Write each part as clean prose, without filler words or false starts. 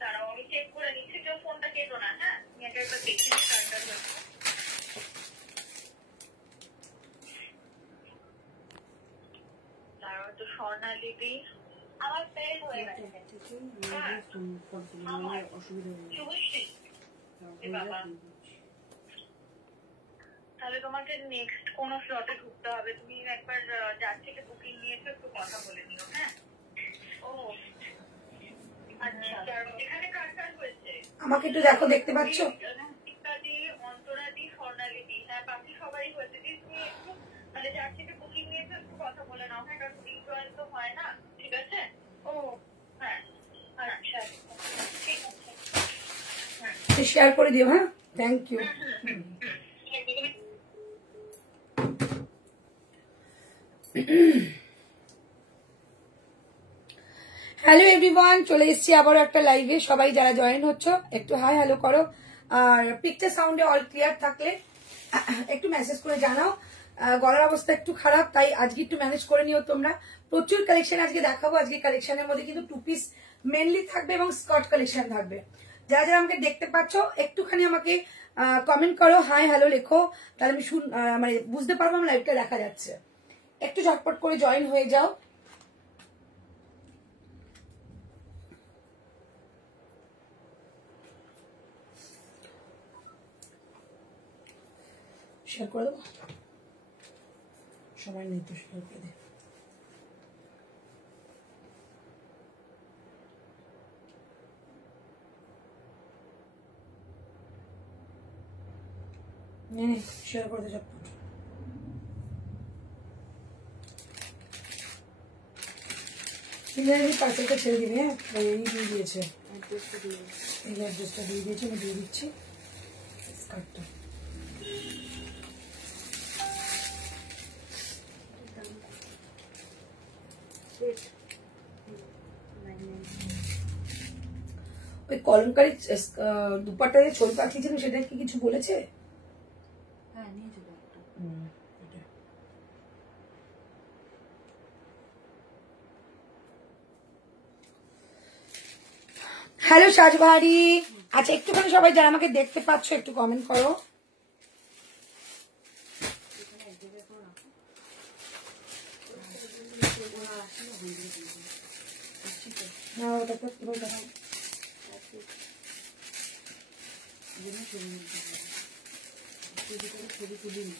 দাঁড়াও আমি চেক করে নিচ্ছি, যে ফোনটা কেটো না। হ্যাঁ আমি একবার দেখি কার্ডটা। দাঁড়াও তো, স্বর্ণালিপি আমার ফেল হয়ে গেছে। শুভশ্রী তাহলে তোমাকে নেক্সট কোন স্লটে ঢুকতে হবে। তুমি একবার যার থেকে বুকিং নিয়েছো একটু কথা বলে নিও। হ্যাঁ ও আচ্ছা, এখানে কার কার হয়েছে আমাকে একটু দেখো, দেখতে পাচ্ছ? ইত্যাদি, অন্তরাদি, স্বর্ণালিপি। হ্যাঁ বাকি সবাই হয়েছে। তুমি একটু মানে যার থেকে বুকিং নিয়েছো একটু কথা বলে নাও। হ্যাঁ কারণ বুকিং জয়েন তো হয় না। ঠিক আছে? ও হ্যাঁ আচ্ছা ঠিক আছে, শেয়ার করে দিও। হ্যাঁ থ্যাংক ইউ। হ্যালো এভরিওয়ান, চলে এসেছি আবারও একটা লাইভে। সবাই যারা জয়েন হচ্ছ একটু হাই হ্যালো করো, আর পিকচার সাউন্ডে অল ক্লিয়ার থাকলে একটু মেসেজ করে জানাও। গলার অবস্থা একটু খারাপ, তাই আজকে একটু ম্যানেজ করে নিও তোমরা। প্রচুর কালেকশন আজকে দেখাবো। আজকে কালেকশনের মধ্যে কিন্তু 2 পিস মেনলি থাকবে এবং স্কার্ট কালেকশন থাকবে। যারা যারা আমাকে দেখতে পাচ্ছ একটুখানি আমাকে কমেন্ট করো, হাই হ্যালো লেখো, তাহলে আমি মানে বুঝতে পারবো আমার লাইভটা দেখা যাচ্ছে। একটু ঝটপট করে জয়েন হয়ে যাও। শেয়ার করে দেবো, সবাই নেই তো শেয়ার করে দে। শেয়ার করে দে ঝটপট। পার্সেলটা ছেড়ে দিবি। হ্যাঁ এই দিয়ে দিয়েছে, এই অ্যাড্রেসটা দিয়ে দিয়েছে, আমি দিয়ে দিচ্ছি স্কার্টটা। ওই কলমকারী দুপাটা যে ছবি পাঠিয়েছিল সেটা কি কিছু বলেছে? হ্যাঁ নিয়েছিল একটা। হ্যালো সাজবাহারি। আচ্ছা একটুখানি সবাই যারা আমাকে দেখতে পাচ্ছ একটু কমেন্ট করো। ছবি তুলিনি।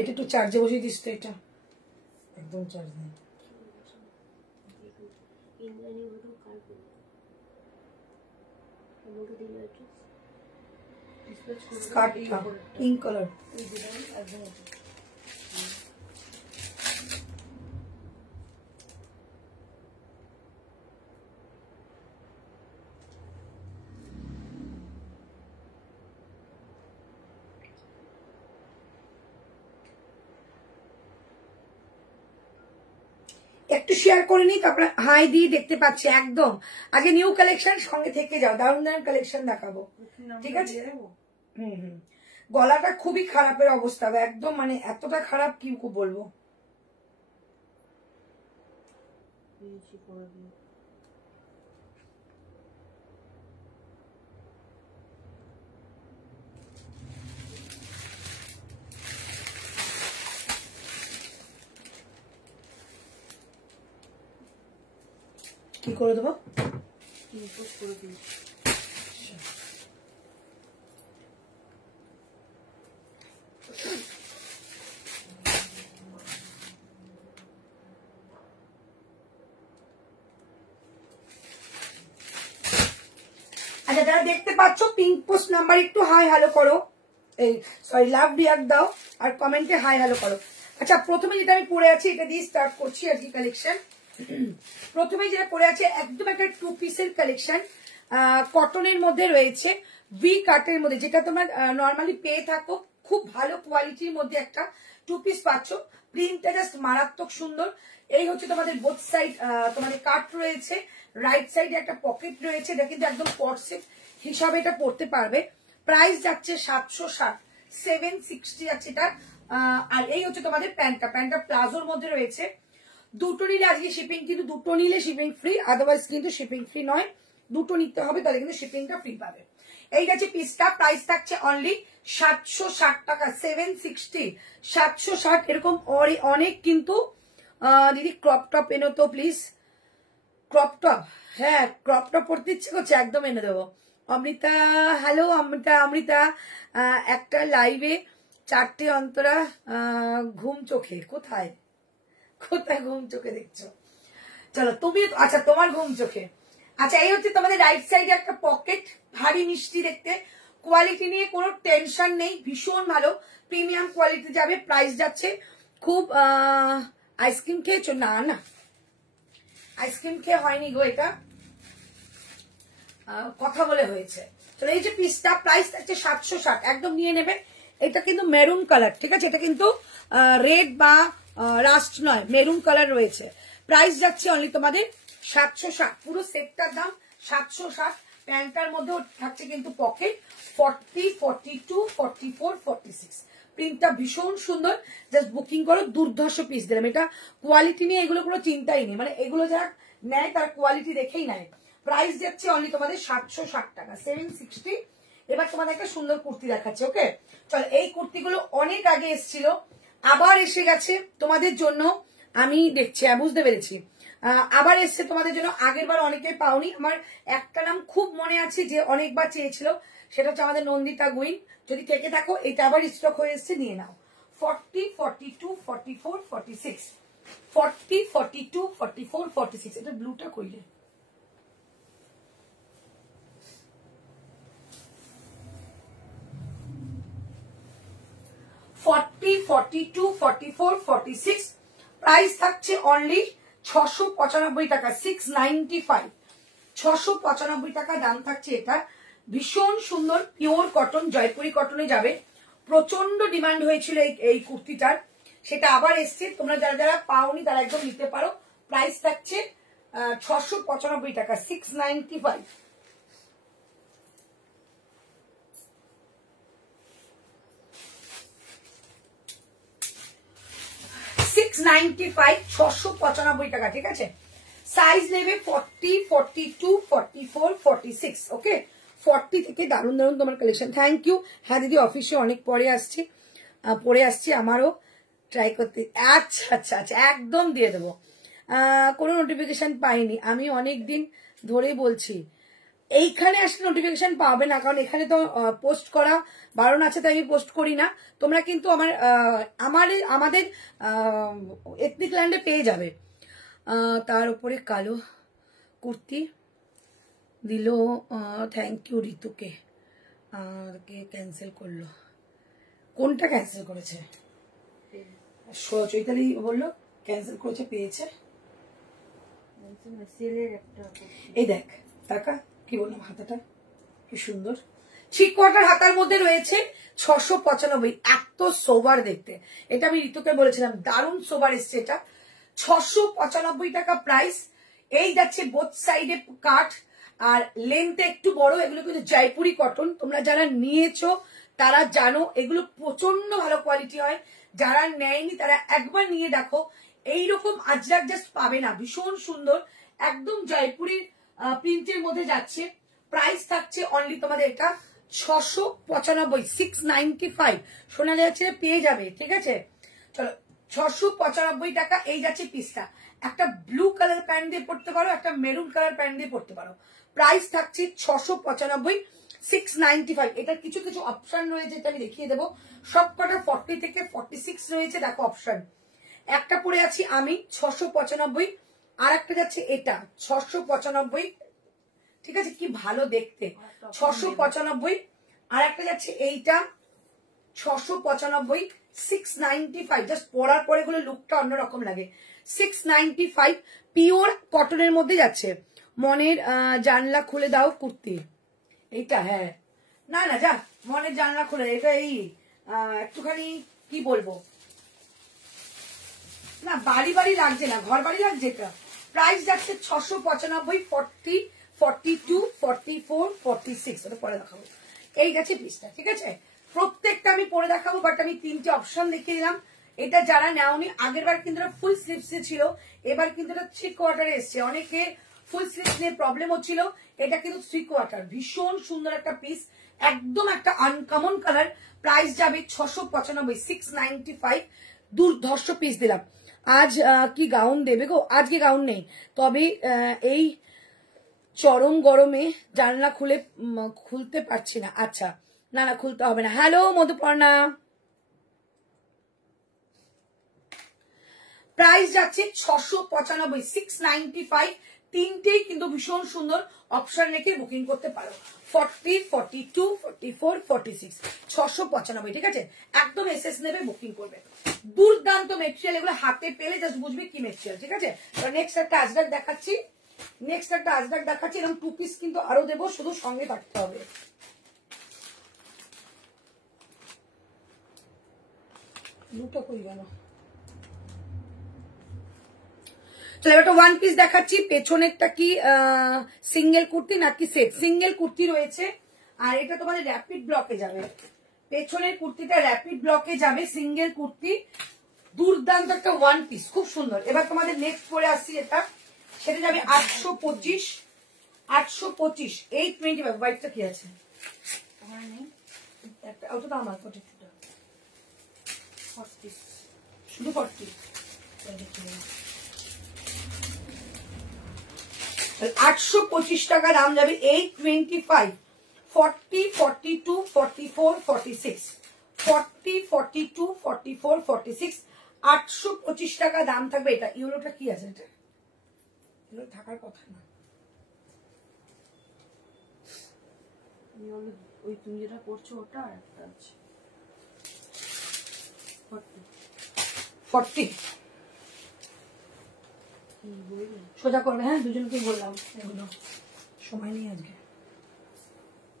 এটা একটু চার্জে বসিয়ে দিস তো, এটা একদম চার্জ নেই। স্কার্টটা পিঙ্ক কালার। একটু শেয়ার করে নি, তারপরে হাই দিয়ে দেখতে পাচ্ছি একদম। আগে নিউ কালেকশন সঙ্গে থেকে যাও, দারুণ দারুণ কালেকশন দেখাবো। ঠিক আছে? গলাটা খুবই খারাপের অবস্থা একদম, মানে এতটা খারাপ কি বলবো। কি করে দেবো? আচ্ছা যারা দেখতে পাচ্ছ পিঙ্ক পোস্ট নাম্বার একটু হাই হ্যালো করো, এই সরি লাভ রিয়াক্ট দাও আর কমেন্টে হাই হ্যালো করো। আচ্ছা প্রথমে যেটা আমি পরে আছি এটা দিয়ে স্টার্ট করছি আজকে কালেকশন। প্রথমে যেটা পরে আছে একদম একটা 2 পিসের কালেকশন, কটনের মধ্যে রয়েছে, ভি কাটের মধ্যে, যেটা তোমরা নর্মালি পেয়ে থাকো। খুব ভালো কোয়ালিটির মধ্যে একটা 2 পিস পাচ্ছ। প্রিন্টটা জাস্ট মারাত্মক সুন্দর। এই হচ্ছে তোমাদের বোথ সাইড তোমাদের কাট রয়েছে, রাইট সাইডে একটা পকেট রয়েছে, এটা কিন্তু একদম কটসেট হিসাবে এটা পড়তে পারবে। প্রাইস যাচ্ছে 760, 760 যাচ্ছে এটা। আর এই হচ্ছে তোমাদের প্যান্টটা প্লাজোর মধ্যে রয়েছে। দুটো নিলে আজকে শিপিং, কিন্তু দুটো নিলে শিপিং ফ্রি, আদারওয়াইজ কিন্তু শিপিং ফ্রি নয়। দুটো নিতে হবে, তাহলে কিন্তু শিপিংটা ফ্রি পাবে। এইটা হচ্ছে পিসটা, প্রাইস থাকছে অনলি 760 টাকা, 760, 760। এরকম অনেক কিন্তু দিদি ক্রপ টপ এনো তো প্লিজ, ক্রপ টপ, হ্যাঁ ক্রপ টপ পড়তে ইচ্ছে করছে, একদম এনে দেবো। অমৃতা, হ্যালো অমৃতা, একটা লাইভে 4টে অন্তরা ঘুম চোখে, কোথায় ঘুম চোখে দেখছো? চলো তুমি, আচ্ছা তোমার ঘুম চোখে। আচ্ছা এই হচ্ছে তোমাদের রাইট সাইডে একটা পকেট, ভারী মিষ্টি দেখতে, কোয়ালিটি নিয়ে কোনো টেনশন নেই, ভীষণ ভালো প্রিমিয়াম কোয়ালিটি যাবে। প্রাইস যাচ্ছে খুব, আইসক্রিম খেয়েছো? না না আইসক্রিম খেয়ে হয়নি গো, এটা কথা বলে হয়েছে। চলো এই যে পিসটা, প্রাইস থাকছে 760, একদম নিয়ে নেবে। এটা কিন্তু মেরুন কালার, ঠিক আছে, এটা কিন্তু রেড বা রাস্ট নয়, মেরুন কালার রয়েছে। প্রাইস যাচ্ছে অনলি তোমাদের 760, পুরো সেটটার দাম 760। প্যান্টটার মধ্যে থাকছে কিন্তু পকেট, 40, 42, 44, 46। প্রিন্টটা ভীষণ সুন্দর, জাস্ট বুকিং করো। দুর্ধর্ষ পিস দিলাম, এটা কোয়ালিটি নিয়ে এগুলো কোনো চিন্তাই নেই, মানে এগুলো যারা নেয় তারা কোয়ালিটি দেখেই নেয়। প্রাইস যাচ্ছে অনলি তোমাদের 760 টাকা, 760। এবার তোমাদের একটা সুন্দর কুর্তি দেখাচ্ছে, ওকে। চল, এই কুর্তিগুলো অনেক আগে এসেছিল, আবার এসে গেছে তোমাদের জন্য। আমি দেখছি, বুঝতে পেরেছি, আবার এসছে তোমাদের জন্য। আগের বার অনেকে পাওনি, আমার একটা নাম খুব মনে আছে যে অনেকবার চেয়েছিল, সেটা হচ্ছে আমাদের নন্দিতা গুইন। যদি থেকে থাকো, এটা আবার স্টক হয়ে এসছে, নিয়ে নাও। 40, 42, 44, 46, 40, 42, 44, 46। এটা ব্লুটা কইলে, প্রাইস থাকছে অনলি 695 টাকা, 695, 695 টাকা দাম থাকছে এটা। ভীষণ সুন্দর পিওর কটন, জয়পুরি কটনে যাবে। প্রচন্ড ডিমান্ড হয়েছিল এই কুর্তিটার, সেটা আবার এসছে। তোমরা যারা যারা পাওনি তারা একদম নিতে পারো। প্রাইস থাকছে 695 টাকা, 695। 695, 695 টাকা, ঠিক আছে। সাইজ নেবে 40, 42, 44, 46, ওকে। 40 থেকে দারুণ দারুণ তোমার কালেকশন। Thank you. হ্যাঁ দিদি, অফিসে অনেক পরে আসছি, আমারও ট্রাই করতে। আচ্ছা আচ্ছা আচ্ছা, একদম দিয়ে দেবো। কোনো নোটিফিকেশন পাইনি, আমি অনেক দিন ধরেই বলছি। এইখানে আসলে নোটিফিকেশন পাবে না, কারণ এখানে তো পোস্ট করা বারণ আছে, তাই আমি পোস্ট করি না। তোমরা কিন্তু আমাদের এথনিক ল্যান্ডে পেয়ে যাবে। তার উপরে কালো কুর্তি দিল, থ্যাংক ইউ ঋতুকে। কে ক্যান্সেল করলো? কোনটা ক্যান্সেল করেছে? চৈতালি বললো ক্যান্সেল করেছে, পেয়েছে। এই দেখ টাকা, কি বললাম, হাতাটা কি সুন্দর, 3/4 হাতার মধ্যে রয়েছে। 695, এত সোবার দেখতে। এটা আমি ঋতুকে বলেছিলাম, দারুণ সোবার এসছে এটা। 695 টাকা প্রাইস। এই যাচ্ছে বোথ সাইডে কাট, আর লেন্থে একটু বড়। এগুলো কিন্তু জয়পুরি কটন, তোমরা যারা নিয়েছো তারা জানো এগুলো প্রচন্ড ভালো কোয়ালিটি হয়। যারা নেয়নি তারা একবার নিয়ে দেখো, এইরকম আজরাক জাস্ট পাবে না। ভীষণ সুন্দর, একদম জয়পুরির প্রিন্টের মধ্যে যাচ্ছে। প্রাইস থাকছে অনলি তোমাদের এটা 695, 695। শোনা যাচ্ছে পেয়ে যাবে, ঠিক আছে। চলো, 695 টাকা। এই যাচ্ছে পিসটা, একটা ব্লু কালার প্যান্ট দিয়ে পড়তে পারো, একটা মেরুন কালার প্যান্ট দিয়ে পড়তে পারো। প্রাইস থাকছে 695, 695। এটার কিছু কিছু অপশন রয়েছে, এটা আমি দেখিয়ে দেবো। সবকটা 40 থেকে 46 রয়েছে, দেখো অপশন। একটা পরে আছি আমি 695, আর একটা যাচ্ছে এটা 695, ঠিক আছে, কি ভালো দেখতে, 695। আর একটা যাচ্ছে এইটা 695, 695। জাস্ট পরার পরে গুলো লুকটা অন্যরকম লাগে। 695 পিওর কটনের মধ্যে যাচ্ছে। মনের জানলা খুলে দাও কুর্তি, এইটা, হ্যাঁ না না যা, মনের জানলা খুলে, এটা এই একটুখানি কি বলবো, না বাড়ি বাড়ি লাগছে না, ঘর বাড়ি লাগছে এটা। প্রাইস যাচ্ছে 695, 40, 42, 44, 46। ওটা পরে দেখাবো। এই গেছে পিসটা, ঠিক আছে। প্রত্যেকটা আমি পরে দেখাবো, বাট আমি 3টে অপশন দেখিয়ে দিলাম। এটা যারা নেওনি, আগের বার কিন্তু এটা ফুল স্লিভস ছিল, এবার কিন্তু এটা 3 কোয়ার্টারে এসছে। অনেকে ফুল স্লিভস নিয়ে প্রবলেম হচ্ছিল, এটা কিন্তু 3 কোয়ার্টার। ভীষণ সুন্দর একটা পিস, একদম একটা আনকমন কালার। প্রাইস যাবে 695, 695। দুর্ধর্ষ পিস দিলাম। আজ কি গাউন দেবে গো? আজকে গাউন নেই, তবে এই চরম গরমে জানলা খুলতে পারছি না। আচ্ছা, না না খুলতে হবে না। হ্যালো মধুপর্ণা। প্রাইস যাচ্ছে 695, 695। তিনটেই কিন্তু ভীষণ সুন্দর, অপশন রেখে বুকিং করতে পারো। 40, 42, 44, 46, 695, ঠিক আছে। একদম এসএস নেবে, বুকিং করবে। দুর্দান্ত মেটেরিয়াল, এগুলো হাতে পেলে জাস্ট বুঝবে কি মেটেরিয়াল, ঠিক আছে। নেক্সট একটা আজরাক দেখাচ্ছি, এরকম 2 পিস কিন্তু আরো দেবো, শুধু সঙ্গে থাকতে হবে। দুটো কই গেল? চলো একটা 1 পিস দেখাচ্ছি। পেছনেরটা কি সিঙ্গেল কুর্তি নাকি সেট? সিঙ্গেল কুর্তি রয়েছে, আর এটা তোমাদের র্যাপিড ব্লকে যাবে। পেছনের কুর্তিটা র্যাপিড ব্লকে যাবে, সিঙ্গেল কুর্তি। দুর্দান্ত একটা 1 পিস, খুব সুন্দর। এবার তোমাদের নেক্সট পরে আসছি, এটা সেটা যাবে 825, 825, 825। হোয়াইটটা কি আছে? আমার নেই। একটা ওটা তো আমার 40, শুধু 40। 825 টাকা দাম যাবে। 825, 40, 42, 44, 46, 40, 42, 44, 46, 825 টাকা দাম থাকবে। এটা ইউরোটা কি আছে? এটা ইউরো থাকার কথা না। ওই তুমি যেটা করছো ওটা আর একটা আছে 40। সোজা করবে, হ্যাঁ দুজনকে বললাম, এগুলো সময় নেই আজকে।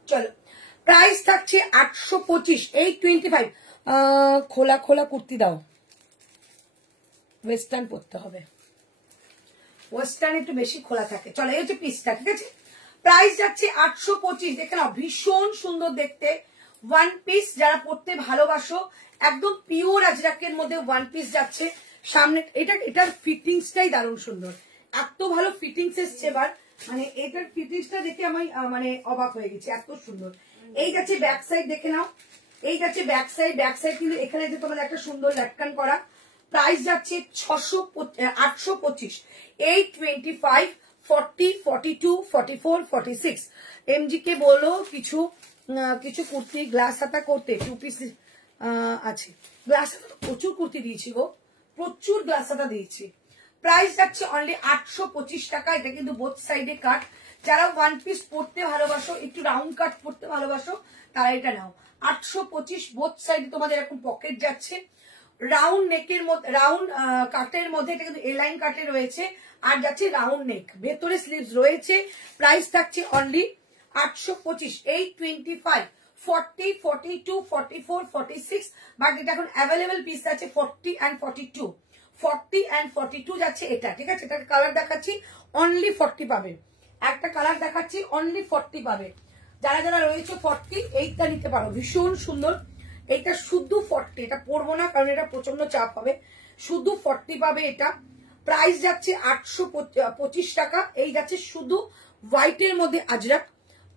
চলো, প্রাইস থাকছে 825, 825। খোলা খোলা কুর্তি দাও, ওয়েস্টার্ন পরতে হবে, ওয়েস্টার্ন একটু বেশি খোলা থাকে। চলো, এই হচ্ছে পিসটা, ঠিক আছে। প্রাইস যাচ্ছে 825। দেখে নাও, ভীষণ সুন্দর দেখতে 1 পিস। যারা পরতে ভালোবাসো, একদম পিওর আজরাকের মধ্যে 1 পিস যাচ্ছে। সামনে এটার ফিটিংসটাই দারুণ সুন্দর, এত ভালো ফিটিংস এসছে এবার। মানে এটার ফিটিংসটা দেখে আমি মানে অবাক হয়ে গেছি, এত সুন্দর। এই যাচ্ছে ব্যাক সাইড, দেখে নাও, এই যাচ্ছে ব্যাক সাইড। ব্যাক সাইড কিন্তু এখানে যে তোমাদের একটা সুন্দর লাটকান করা। প্রাইস যাচ্ছে 825, 825, 40, 42, 44, 46। এমজি কে বলো কিছু কিছু কুর্তি গ্লাস হাতা করতে। 2 পিস আছে। গ্লাস হাতা প্রচুর কুর্তি দিয়েছি গো, প্রচুর গ্লাস হাতা দিয়েছি। প্রাইস যাচ্ছে অনলি 825 টাকা। এটা কিন্তু বোথ সাইডে কাট। যারা 1 পিস পরতে ভালোবাসো, একটু রাউন্ড কাট পরতে ভালোবাসো, তারা এটা নাও। 825, বোথ সাইডে তোমাদের এরকম পকেট যাচ্ছে। রাউন্ড নেকের মধ্যে, রাউন্ড কাটের মধ্যে, এটা কিন্তু এলাইন কাটে রয়েছে, আর যাচ্ছে রাউন্ড নেক, ভেতরে স্লিভস রয়েছে। প্রাইস থাকছে অনলি 825, 825, 40, 42, 44, 46। বাট এটা এখন অ্যাভেলেবেল পিস আছে 40 and 42, 40 and 42 যাচ্ছে এটা, ঠিক আছে। এটার কালার দেখাচ্ছি, অনলি 40 পাবে। একটা কালার দেখাচ্ছি, অনলি 40 পাবে। যারা যারা রয়েছে 40, এইটা নিতে পারো, ভীষণ সুন্দর। এটা শুধু 40, এটা পরবো না কারণ এটা প্রচন্ড চাপ হবে। শুধু 40 পাবে এটা। প্রাইস যাচ্ছে 825 টাকা। এই যাচ্ছে শুধু হোয়াইটের মধ্যে আজরাক।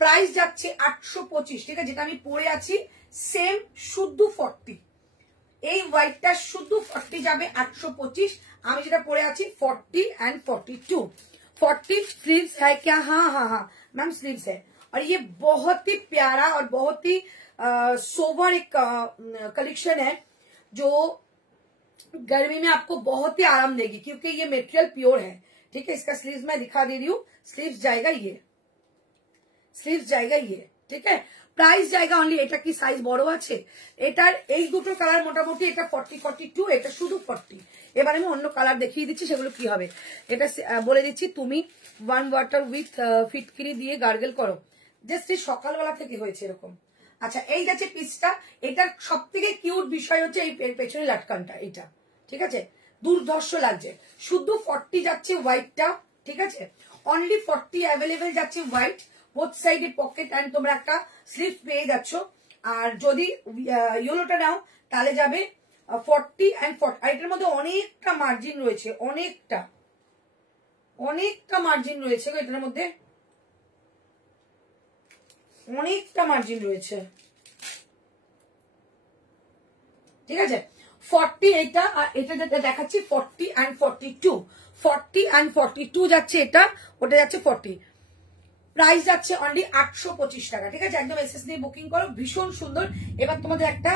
প্রাইস যাচ্ছে 825, ঠিক আছে। যেটা আমি পরে আছি সেম, শুধু 40। এই হোয়াইটটা শুধু 40 যাবে, 825। আমি যেটা পরে আছি 40 and 42। 40 स्लीव्स है क्या? हाँ हाँ हाँ मैम स्लीव्स है। और ये बहुत ही प्यारा और बहुत ही सोबर एक कलेक्शन है, जो गर्मी में आपको बहुत ही आराम देगी, क्योंकि ये मटेरियल प्योर है, ठीक है। इसका स्लीव्स मैं दिखा दे रही हूँ। स्लीव्स जाएगा ये, স্লিভস জায়গা ইয়ে, ঠিক আছে। প্রাইস জায়গা অনলি, এটা কি সাইজ বড় আছে? এটার এই দুটো কালার মোটামুটি, এটা 40, 42, এটা শুধু 40। এবার আমি অন্য কালার দেখিয়ে দিচ্ছি, সেগুলো কি হবে এটা বলে দিচ্ছি। তুমি 1 ওয়াটার উইথ ফিটকিরি দিয়ে গার্গেল করো, জাস্ট সকালবেলা থেকে হয়েছে এরকম। আচ্ছা, এই যাচ্ছে পিসটা। এটার সব থেকে কিউট বিষয় হচ্ছে এই পেছনে লাটকানটা, এটা ঠিক আছে। দুর্ধর্ষ লাগছে। শুধু 40 যাচ্ছে হোয়াইটটা, ঠিক আছে, অনলি 40 অ্যাভেলেবেল যাচ্ছে হোয়াইট, বোথ সাইডে পকেট অ্যান্ড তোমরা একটা স্লিভ পেয়ে যাচ্ছ। আর যদি ইয়েলোটা নাও তাহলে যাবে 40 অ্যান্ড 40। আর এটার মধ্যে অনেকটা মার্জিন রয়েছে, অনেকটা মার্জিন রয়েছে এটার মধ্যে, অনেকটা মার্জিন রয়েছে, ঠিক আছে। 40 এইটা, আর এটা যেটা দেখাচ্ছি 40 অ্যান্ড 42, 40 অ্যান্ড 42 যাচ্ছে এটা, ওটা যাচ্ছে 40। প্রাইস যাচ্ছে অনলি 825 টাকা, ঠিক আছে। একদম এসএস দিয়ে বুকিং করো, ভীষণ সুন্দর। এবার তোমাদের একটা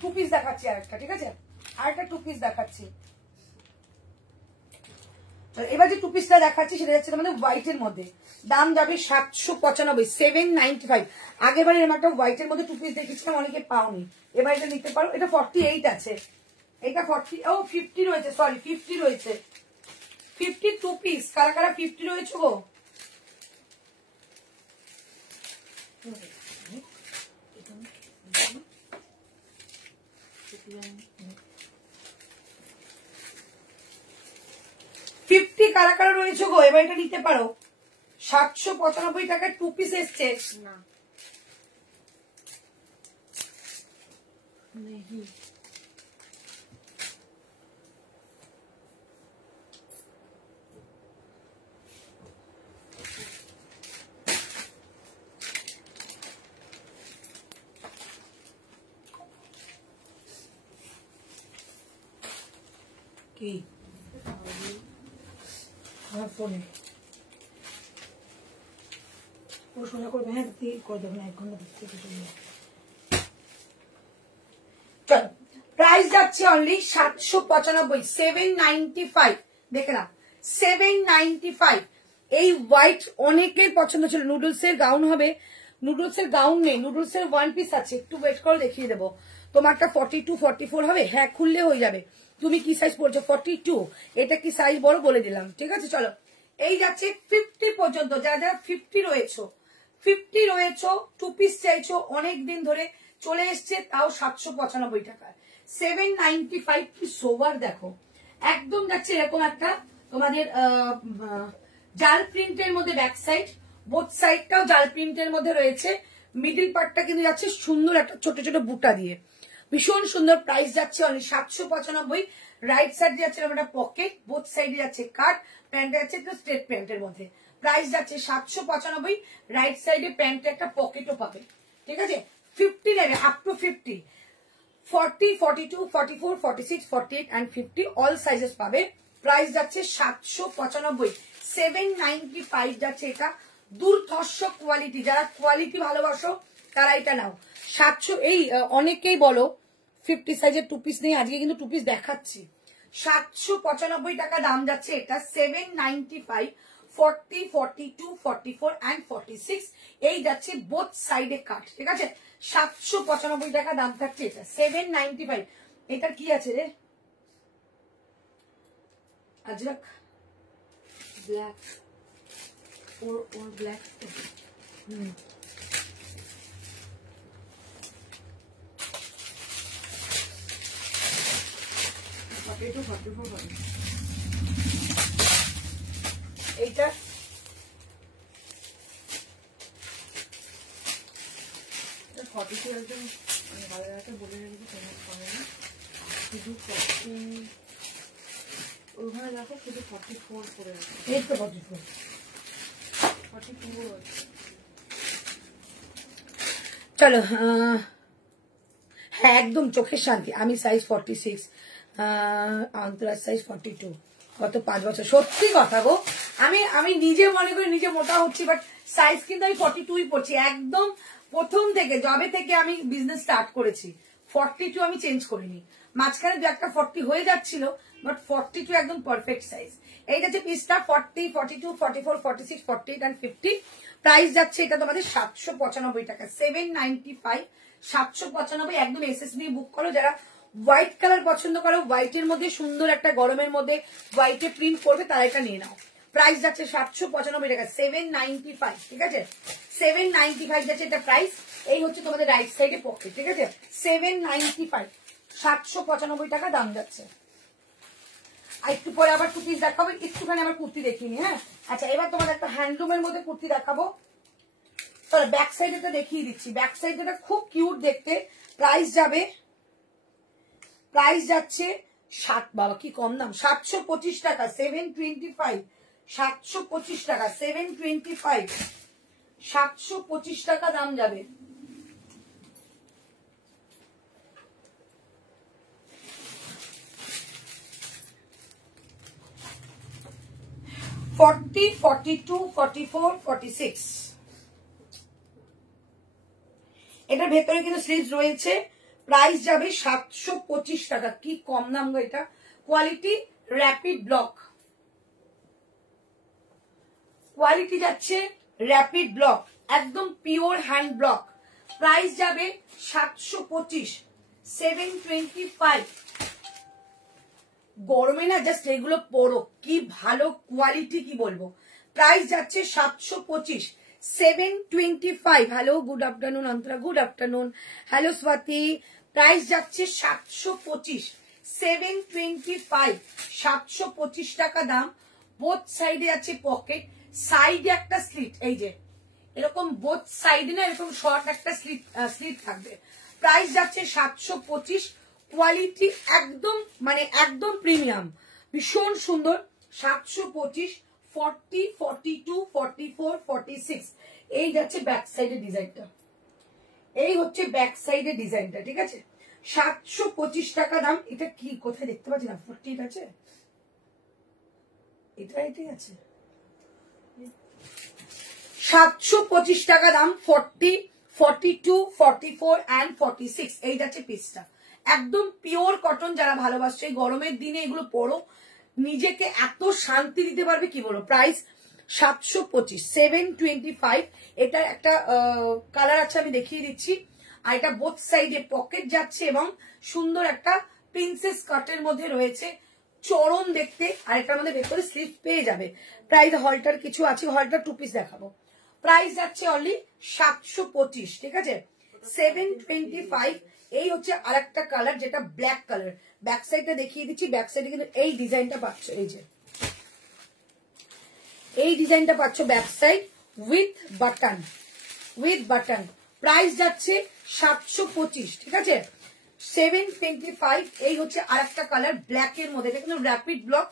2 পিস দেখাচ্ছি, আর একটা, ঠিক আছে, আর একটা 2 পিস দেখাচ্ছি। এবার যে 2 পিসটা দেখাচ্ছি সেটা যাচ্ছে তোমাদের হোয়াইটের মধ্যে, দাম যাবে 795, 795। আগেরবার এরকম একটা হোয়াইটের মধ্যে 2 পিস দেখেছিলাম, অনেকে পাওনি, এবার এটা নিতে পারো। এটা 48 আছে, এটা 40, ও 50 রয়েছে, সরি 50 রয়েছে, 50 2 পিস। কারা কারা 50 রয়েছে গো? কারা কারা রয়েছে গো? এবার এটা নিতে পারো। 795 টাকার 2 পিস এসছে। না नहीं কি আমার ফোনে পড়াশোনা করবে, হ্যাঁ করে দেবো না, 1 ঘন্টা দেখতে চলো। প্রাইস যাচ্ছে অনলি 795, 795, দেখে না 795। এই হোয়াইট অনেকের পছন্দ ছিল। নুডলস এর গাউন হবে, নুডলস এর গাউন নেই, নুডলস এর 1 পিস আছে, একটু ওয়েট করে দেখিয়ে দেবো। তোমারটা 42 44 হবে, হ্যাঁ খুললে হয়ে যাবে। তুমি কি সাইজ পড়ছো? 42। এটা কি সাইজ বড় বলে দিলাম, ঠিক আছে। চলো, এই যাচ্ছে 50 পর্যন্ত। যারা যারা 50 রয়েছো, 2 পিস চাইছো অনেক দিন ধরে, চলে এসছে, তাও 795 টাকায়, 795। কি সোবার দেখো, একদম যাচ্ছে এরকম একটা তোমাদের জাল প্রিন্টের মধ্যে ব্যাক সাইড, বোথ সাইডটাও জাল প্রিন্টের মধ্যে রয়েছে। মিডিল পার্টটা কিন্তু যাচ্ছে সুন্দর একটা ছোট ছোট বুটা দিয়ে, ভীষণ সুন্দর। প্রাইস যাচ্ছে অনলি 795। রাইট সাইড যাচ্ছে একটা পকেট, বোথ সাইডে যাচ্ছে কাট, প্যান্ট যাচ্ছে একটা স্ট্রেট প্যান্টের মধ্যে। প্রাইস যাচ্ছে 795। রাইট সাইডে প্যান্টে একটা পকেটও পাবে, ঠিক আছে। 50 নেবে, up to 50, 40, 42, 44, 46, 48 and 50 all sizes পাবে। প্রাইস যাচ্ছে 795, 795 যাচ্ছে এটা। দুর্ধর্ষ কোয়ালিটি, যারা কোয়ালিটি ভালোবাসো তারা এটা নাও। 700, এই অনেকেই বলো 50 সাইজের 2 পিস নেই, আজকে কিন্তু 2 পিস দেখাচ্ছি। 795 টাকা দাম যাচ্ছে এটা, 795, 40, 42, 44 and 46 এই যাচ্ছে বোথ সাইডে কাট, ঠিক আছে। 795 টাকা দাম থাকছে এটা, 795। এটার কি আছে রে? আজরাক ब्लैक और ब्लैक এইটা ফর্টি টু একদম ভালো একটা বলে রেখেছি তোমার সঙ্গে না, শুধু 40 ওখানে দেখো, শুধু 44 করে আছে। এই তো 44, 42 আছে। চলো। হ্যাঁ একদম চোখের শান্তি। আমি সাইজ 46, অন্তরাজ সাইজ 42, গত 5 বছর। সত্যি কথা গো, আমি নিজে মনে করি নিজে মোটা হচ্ছি, বাট সাইজ কিন্তু আমি 42ই পড়ছি একদম প্রথম থেকে, জবে থেকে আমি বিজনেস স্টার্ট করেছি। 42 আমি চেঞ্জ করিনি, মাঝখানে দু একটা 40 হয়ে যাচ্ছিল, বাট 42 একদম পারফেক্ট সাইজ। এইটা যে পিসটা 40, 42, 44, 46, 48 and 50। প্রাইস যাচ্ছে এটা তোমাদের 795 টাকা, 795, 795। একদম এসএস দিয়ে বুক করো। যারা হোয়াইট কালার পছন্দ করো, হোয়াইটের মধ্যে সুন্দর একটা গরমের মধ্যে হোয়াইটে প্রিন্ট করবে, তারা এটা নিয়ে নাও। প্রাইস যাচ্ছে 795 টাকা, 795, ঠিক আছে। 795 যাচ্ছে এটা প্রাইস। এই হচ্ছে তোমাদের রাইট সাইডে পকেট, ঠিক আছে। 795, 795 টাকা দাম যাচ্ছে। একটু পরে আবার 2 পিস দেখাবো, একটুখানি আবার কুর্তি দেখিনি। হ্যাঁ আচ্ছা, এবার তোমাদের একটা হ্যান্ডলুমের মধ্যে কুর্তি দেখাবো। চলো ব্যাক সাইডেটা দেখিয়ে দিচ্ছি। ব্যাক সাইডটা খুব কিউট দেখতে। প্রাইস যাচ্ছে 7, বাবা কি কম দাম, 725 টাকা, 725, 725 টাকা, 725, 725 টাকা দাম যাবে। ফর্টি, 42, 44, 46। এটার ভেতরে কিন্তু স্লিভস রয়েছে। প্রাইস যাবে 725 টাকা, কি কম দাম গো এটা। কোয়ালিটি র্যাপিড ব্লক, কোয়ালিটি যাচ্ছে র্যাপিড ব্লক, একদম পিওর হ্যান্ড ব্লক। প্রাইস যাবে 725, 725। গরমে না জাস্ট এগুলো পরো, কি ভালো কোয়ালিটি, কি বলবো। প্রাইস যাচ্ছে 725, 725। Hello good afternoon Antara, good afternoon. Hello Swati. Price যাচ্ছে 725, 725, 725 টাকা দাম। বোথ সাইডে আছে পকেট, সাইডে একটা স্লিট, এই যে এরকম বোথ সাইডে না এরকম শর্ট একটা স্লিট থাকবে। প্রাইস যাচ্ছে 725। কোয়ালিটি একদম মানে একদম প্রিমিয়াম, ভীষণ সুন্দর। 725, 40, 42, 44, 46। এই যাচ্ছে ব্যাক সাইডের ডিজাইনটা, এই হচ্ছে ব্যাক সাইডের ডিজাইনটা, ঠিক আছে। 725 টাকা দাম। এটা কি কোথায় দেখতে পাচ্ছি না, 40 আছে, এটাই আছে। 725 টাকা দাম। 40, 42, 44 and 46। এই যাচ্ছে পিসটা, একদম পিওর কটন। যারা ভালোবাসছে এই গরমের দিনে এগুলো পরো, নিজেকে এত শান্তি দিতে পারবে কি বলো। প্রাইস 725, 725। এটা একটা কালার আছে, আমি দেখিয়ে দিচ্ছি। আর এটা বোথ সাইডে পকেট যাচ্ছে এবং সুন্দর একটা প্রিন্সেস কাটের মধ্যে রয়েছে, চরম দেখতে। আর এটার মধ্যে ভেতরে স্লিভ পেয়ে যাবে। প্রাইস হলটার কিছু আছে, হলটার 2 পিস দেখাবো। প্রাইস যাচ্ছে অনলি 725, ঠিক আছে, 725। এই হচ্ছে আরেকটা কালার, যেটা ব্ল্যাক কালার। ব্যাক সাইডটা দেখিয়ে দিচ্ছি। ব্যাক সাইডে কিন্তু এই ডিজাইনটা পাচ্ছ, এই যে এই ডিজাইনটা পাচ্ছ back side with button, price যাচ্ছে 725, ঠিক আছে, 725। এই হচ্ছে আরেকটা কালার ব্ল্যাক এর মধ্যে, এটা কিন্তু র্যাপিড ব্লক,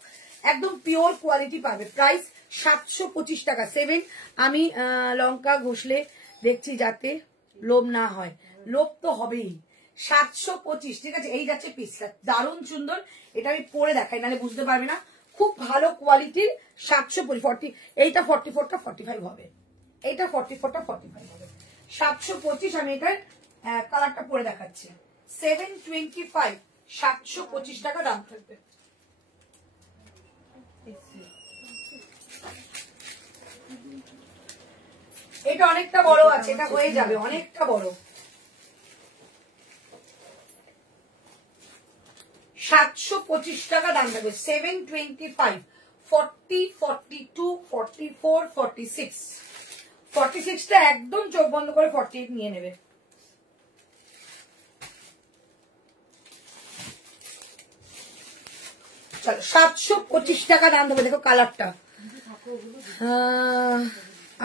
একদম পিওর কোয়ালিটি পাবে। প্রাইস 725 টাকা। 7। আমি লঙ্কা ঘষলে দেখছি যাতে লোভ না হয়, লোভ তো হবেই। 725, ঠিক আছে। এই যাচ্ছে পিসটা, দারুণ সুন্দর। এটা আমি পরে দেখাই, নাহলে বুঝতে পারবে না। খুব ভালো কোয়ালিটির। 740, এইটা 44টা 45 হবে, এইটা 44টা 45 হবে। 725। আমি এটার কালারটা পরে দেখাচ্ছি। 725, 725 টাকা দাম থাকবে। এটা অনেকটা বড় আছে, এটা হয়ে যাবে অনেকটা বড়। 725 টাকা দাম থাকবে। 725, 40, 42, 44, 46। 46টা একদম চোখ বন্ধ করে 48 নিয়ে নেবে। চলো 725 টাকা দাম দেবে। দেখো কালারটা,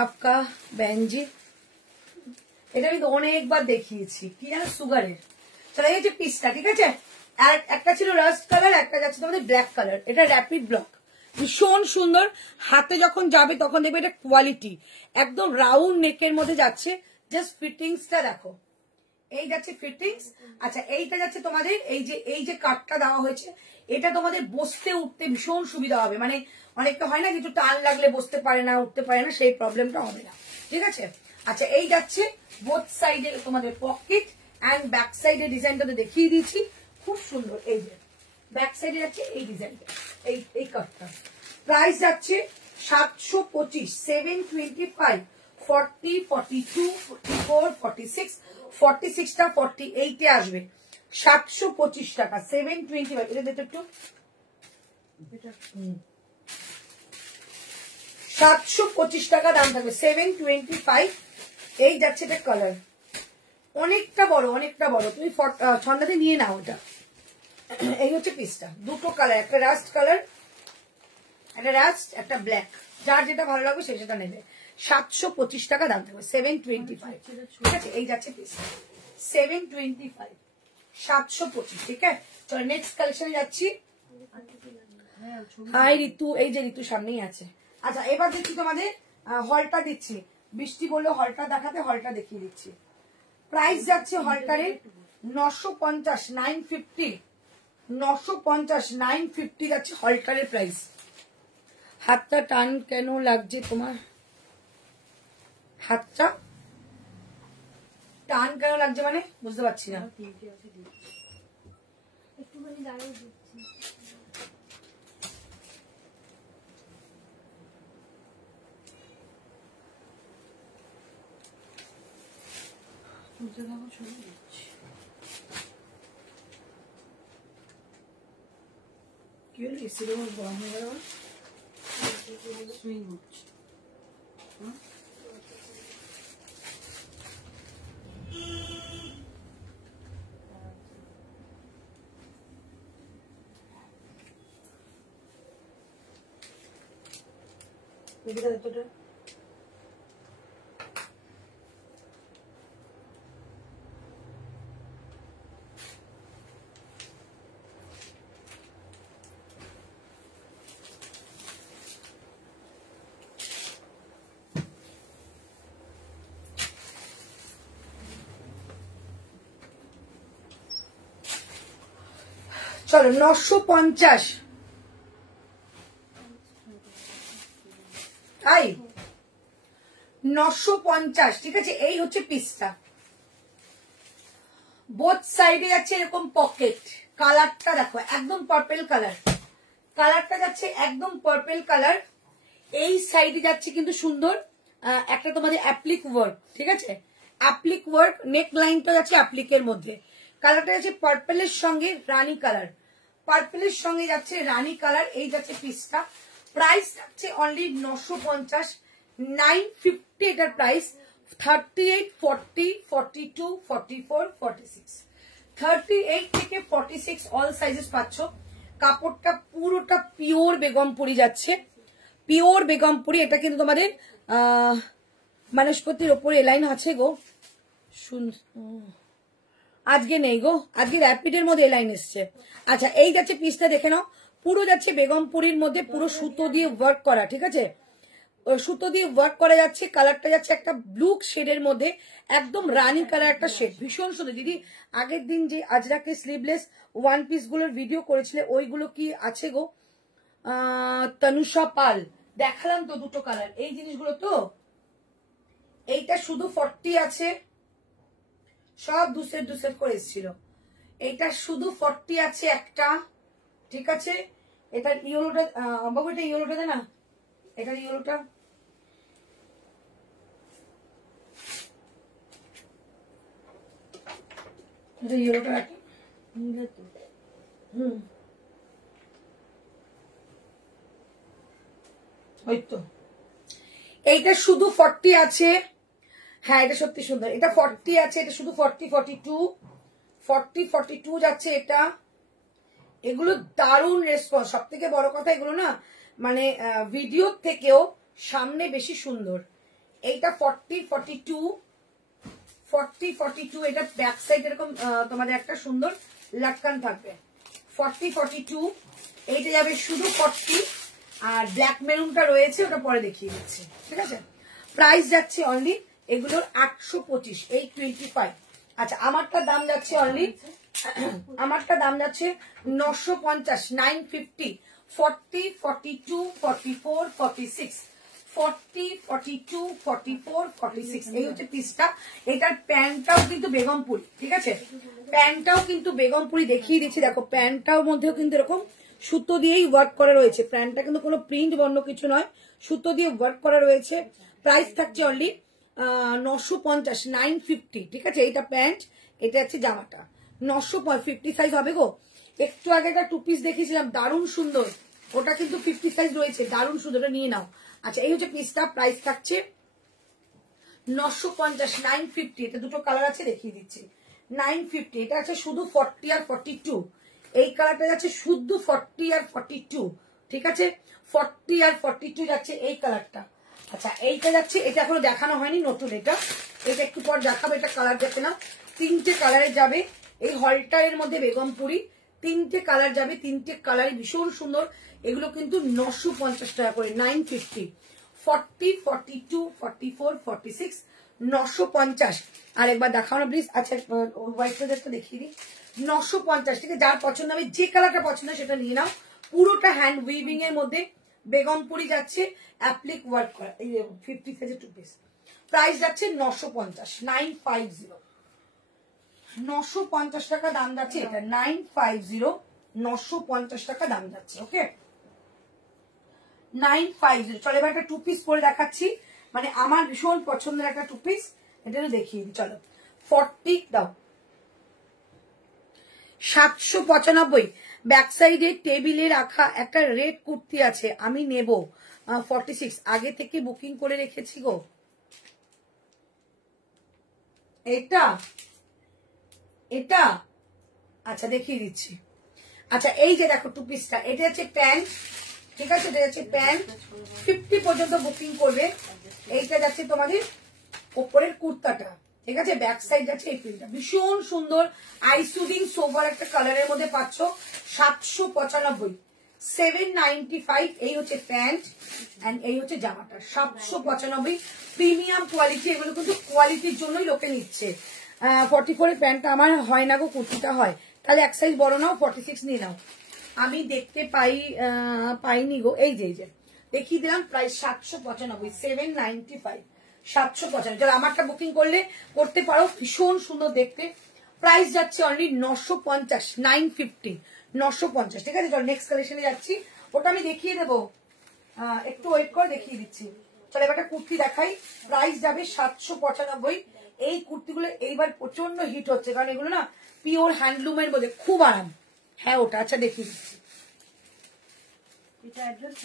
আপকা বেঞ্জি, এটা আমি অনেকবার দেখিয়েছি, কি জানো সুগারের। চলো এই যে পিসটা, ঠিক আছে। আর একটা ছিল রাস্ট কালার, একটা যাচ্ছে তোমাদের ব্ল্যাক কালার। এটা র্যাপিড ব্লক, ভীষণ সুন্দর। হাতে যখন যাবে তখন দেখবে এটা কোয়ালিটি, একদম রাউন্ড নেকের মধ্যে যাচ্ছে। জাস্ট ফিটিংসটা দেখো, এই যাচ্ছে ফিটিংস। আচ্ছা এইটা যাচ্ছে তোমাদের এই যে কাটটা দেওয়া হয়েছে, এটা তোমাদের বসতে উঠতে ভীষণ সুবিধা হবে। মানে অনেকটা হয় না কিছু টান লাগলে বসতে পারে না, উঠতে পারে না, সেই প্রবলেমটা হবে না, ঠিক আছে। আচ্ছা এই যাচ্ছে বোথ সাইডে তোমাদের পকেট অ্যান্ড ব্যাক সাইডের ডিজাইনটা তো দেখিয়ে দিয়েছি, খুব সুন্দর। এই যে ব্যাক সাইডে যাচ্ছে এই ডিজাইনটা, এই কাটটা। প্রাইস যাচ্ছে 725, 725, 40, 42, 44, 46, 46টা 48-এ আসবে। 725 টাকা, 725। এটা দেখো একটু, 725 টাকা দাম থাকবে। 725। এই যাচ্ছে এটা কালার, অনেকটা বড়, অনেকটা বড়। তুমি ছন্দাতে নিয়ে নাও এটা। এই হচ্ছে পিসটা, দুটো কালার, একটা রাস্ট কালার একটা রাস্ট, একটা ব্ল্যাক, যার যেটা ভালো লাগবে সে সেটা নেবে। 725 টাকা দাম থাকবে, 725। ঠিক আছে, এই যাচ্ছে পিস 725, 725। ঠিক আছে, চলো নেক্সট কালেকশনে যাচ্ছি। হাই ঋতু, এই যে ঋতু সামনেই আছে। আচ্ছা এবার দেখছি তোমাদের হলটা দিচ্ছি, বৃষ্টি বললো হলটা দেখাতে, হলটা দেখিয়ে দিচ্ছি। প্রাইস যাচ্ছে হলটারের 950, 950, 950, 950 যাচ্ছে হলটারের প্রাইস। হাতটা টান কেন লাগছে তোমার? হাতটা টান কেন লাগছে মানে বুঝতে পারছি না। একটুখানি দাঁড়িয়ে দিচ্ছি। কি হলো, এসির গরম হয়ে গেল? সুইং হচ্ছে। এতটা চলো 950, তাই 950। ঠিক আছে, এই হচ্ছে পিসটা, বোথ সাইডে যাচ্ছে এরকম পকেট। কালারটা দেখো একদম পার্পেল কালার, কালারটা যাচ্ছে একদম পার্পেল কালার। এই সাইডে যাচ্ছে কিন্তু সুন্দর একটা তোমাদের অ্যাপ্লিক ওয়ার্ক। ঠিক আছে, অ্যাপ্লিক ওয়ার্ক, নেক লাইনটা যাচ্ছে অ্যাপ্লিকের মধ্যে। কালারটা যাচ্ছে পার্পেলের সঙ্গে রানী কালার, পার্পেলের সঙ্গে যাচ্ছে রানী কালার। এই যাচ্ছে পিসটা, প্রাইস যাচ্ছে অনলি 950, 950 এটার প্রাইস। 38, 40, 42, 44, 46, 38 থেকে 46 অল সাইজেস পাচ্ছ। কাপড়টা পুরোটা পিওর বেগমপুরি যাচ্ছে, পিওর বেগমপুরি। এটা কিন্তু তোমাদের মানসপতির ওপরে এলাইন আছে গো, আজকে নেই গো, আজকে র্যাপিডের মধ্যে এলাইন এসছে। আচ্ছা এই যাচ্ছে পিসটা দেখে নাও, পুরো যাচ্ছে বেগমপুরির মধ্যে, পুরো সুতো দিয়ে ওয়ার্ক করা। ঠিক আছে, সুতো দিয়ে ওয়ার্ক করা যাচ্ছে। কালারটা যাচ্ছে একটা ব্লু শেডের মধ্যে, একদম রানী কালার একটা শেড, ভীষণ সুন্দর। দিদি আগের দিন যে আজরাকে স্লিভলেস ওয়ান পিস গুলোর ভিডিও করেছিলে ওইগুলো কি আছে গো? তনুষা পাল, দেখালাম তো দুটো কালার, এই জিনিসগুলো তো। এইটা শুধু 40 আছে, সব দুসের দুসের করে এসেছিল। এইটা শুধু 40 আছে একটা। ঠিক আছে, এটার ইয়েলোটা বাবু, এটা ইয়েলোটা দে না, এটার ইয়েলোটা ইয়েলোটা ওই তো। এইটা শুধু 40 আছে, হ্যাঁ এটা সত্যি সুন্দর। এটা 40 আছে, এটা শুধু 40, 42, 40, 42 যাচ্ছে এটা। এগুলো দারুণ রেসপন্স, সব থেকে বড় কথা এগুলো না মানে ভিডিও থেকেও সামনে বেশি সুন্দর। এইটা 40, 42, 40, 42, এটা ব্যাক সাইড এরকম তোমাদের একটা সুন্দর লাটকান থাকবে। 40, 42, এইটা যাবে শুধু 40, আর ব্ল্যাক মেরুনটা রয়েছে ওটা পরে দেখিয়ে দিচ্ছি। ঠিক আছে, প্রাইস যাচ্ছে অনলি এগুলোর 825, 825। আচ্ছা আমারটা দাম যাচ্ছে অনলি, আমারটা দাম যাচ্ছে 950, 950, 40, 42, 44, 46, 40, 42, 44, 46। এই হচ্ছে পিসটা। এটার প্যান্টটাও কিন্তু বেগমপুরি। ঠিক আছে, প্যান্টটাও কিন্তু বেগমপুরি দেখিয়ে দিচ্ছি। দেখো প্যান্টটার মধ্যেও কিন্তু এরকম সুতো দিয়েই ওয়ার্ক করা রয়েছে। প্যান্টটা কিন্তু কোনো প্রিন্ট বর্ণ কিছু নয়, সুতো দিয়ে ওয়ার্ক করা রয়েছে। প্রাইস থাকছে অনলি 950, 950। ঠিক আছে, এইটা প্যান্ট, এটা হচ্ছে জামাটা। 950 সাইজ হবে গো। একটু আগে একটা 2 পিস দেখিয়েছিলাম দারুণ সুন্দর, ওটা কিন্তু 50 সাইজ রয়েছে, দারুণ সুন্দর, ওটা নিয়ে নাও। আচ্ছা এই হচ্ছে পিসটা, প্রাইস থাকছে 950, 950। এটা দুটো কালার আছে দেখিয়ে দিচ্ছি। 950, এটা আছে শুধু 40 আর 42। এই কালারটা যাচ্ছে শুধু 40 আর 42, ঠিক আছে। 40 আর 42 যাচ্ছে এই কালারটা। আচ্ছা এইটা যাচ্ছে, এটা এখনো দেখানো হয়নি, নতুন এটা একটু পর দেখাবো। এটা কালার দেখে না, 3টে কালারে যাবে এই হলটারের মধ্যে বেগমপুরি, 3টে কালার যাবে, 3টে কালারই ভীষণ সুন্দর। এগুলো কিন্তু 950 টাকা করে, 950। 40, 42, 44, 46, 950। আর একবার দেখাও না প্লিজ। আচ্ছা হোয়াইটটা জাস্ট দেখিয়ে দিই, 950। ঠিক আছে, যার পছন্দ হবে, যে কালারটা পছন্দ সেটা নিয়ে নাও। পুরোটা হ্যান্ড উইভিং এর মধ্যে বেগমপুরি যাচ্ছে, অ্যাপ্লিক ওয়ার্ক করা। এই 50 সাইজের 2 পিস, প্রাইস যাচ্ছে 950, 950, 950 টাকা দাম যাচ্ছে এটা, 950, 950 টাকা দাম যাচ্ছে। ওকে 950। চলো এবার একটা 2 পিস পরে দেখাচ্ছি, মানে আমার ভীষণ পছন্দের একটা 2 পিস, এটা দেখিয়ে দিই। চলো 40 দাও, 795। ব্যাক সাইডে টেবিলে রাখা একটা রেড কুর্তি আছে, আমি নেব 46, আগে থেকে বুকিং করে রেখেছি গো। এটা এটা আচ্ছা দেখিয়ে দিচ্ছি। আচ্ছা এই যে দেখো 2 পিসটা, এটা হচ্ছে প্যান্ট, ঠিক আছে, এটা যাচ্ছে প্যান্ট, 50 পর্যন্ত বুকিং করবে। এইটা যাচ্ছে তোমাদের ওপরের কুর্তাটা, ঠিক আছে, ব্যাক সাইড যাচ্ছে এই প্রিন্টটা, ভীষণ সুন্দর আইসুডিং সোভার একটা কালারের মধ্যে পাচ্ছ। 795, 795। এই হচ্ছে প্যান্ট এন্ড এই হচ্ছে জামাটা, 795, প্রিমিয়াম কোয়ালিটি। এগুলো কিন্তু কোয়ালিটির জন্যই লোকে নিচ্ছে। 44 এর প্যান্টটা আমার হয় না গো, কুর্তিটা হয়, তাহলে এক সাইজ বড় নাও, 46 নিয়ে নাও। আমি দেখতে পাইনি গো, এই যে দেখিয়ে দিলাম, প্রাইস 795, 795, 795। যারা আমারটা বুকিং করতে পারো, ভীষণ সুন্দর দেখতে। প্রাইস যাচ্ছে অনলি 950, 950, 950। ঠিক আছে, চলো নেক্সট কালেকশনে যাচ্ছি, ওটা আমি দেখিয়ে দেবো, একটু ওয়েট করে দেখিয়ে দিচ্ছি। চলো এবার একটা কুর্তি দেখাই, প্রাইস যাবে 795। এই কুর্তিগুলো এইবার প্রচন্ড হিট হচ্ছে, কারণ এগুলো না পিওর হ্যান্ডলুমের মধ্যে, খুব আরাম। হ্যাঁ ওটা আচ্ছা দেখিয়ে দিচ্ছি। এটা অ্যাড্রেস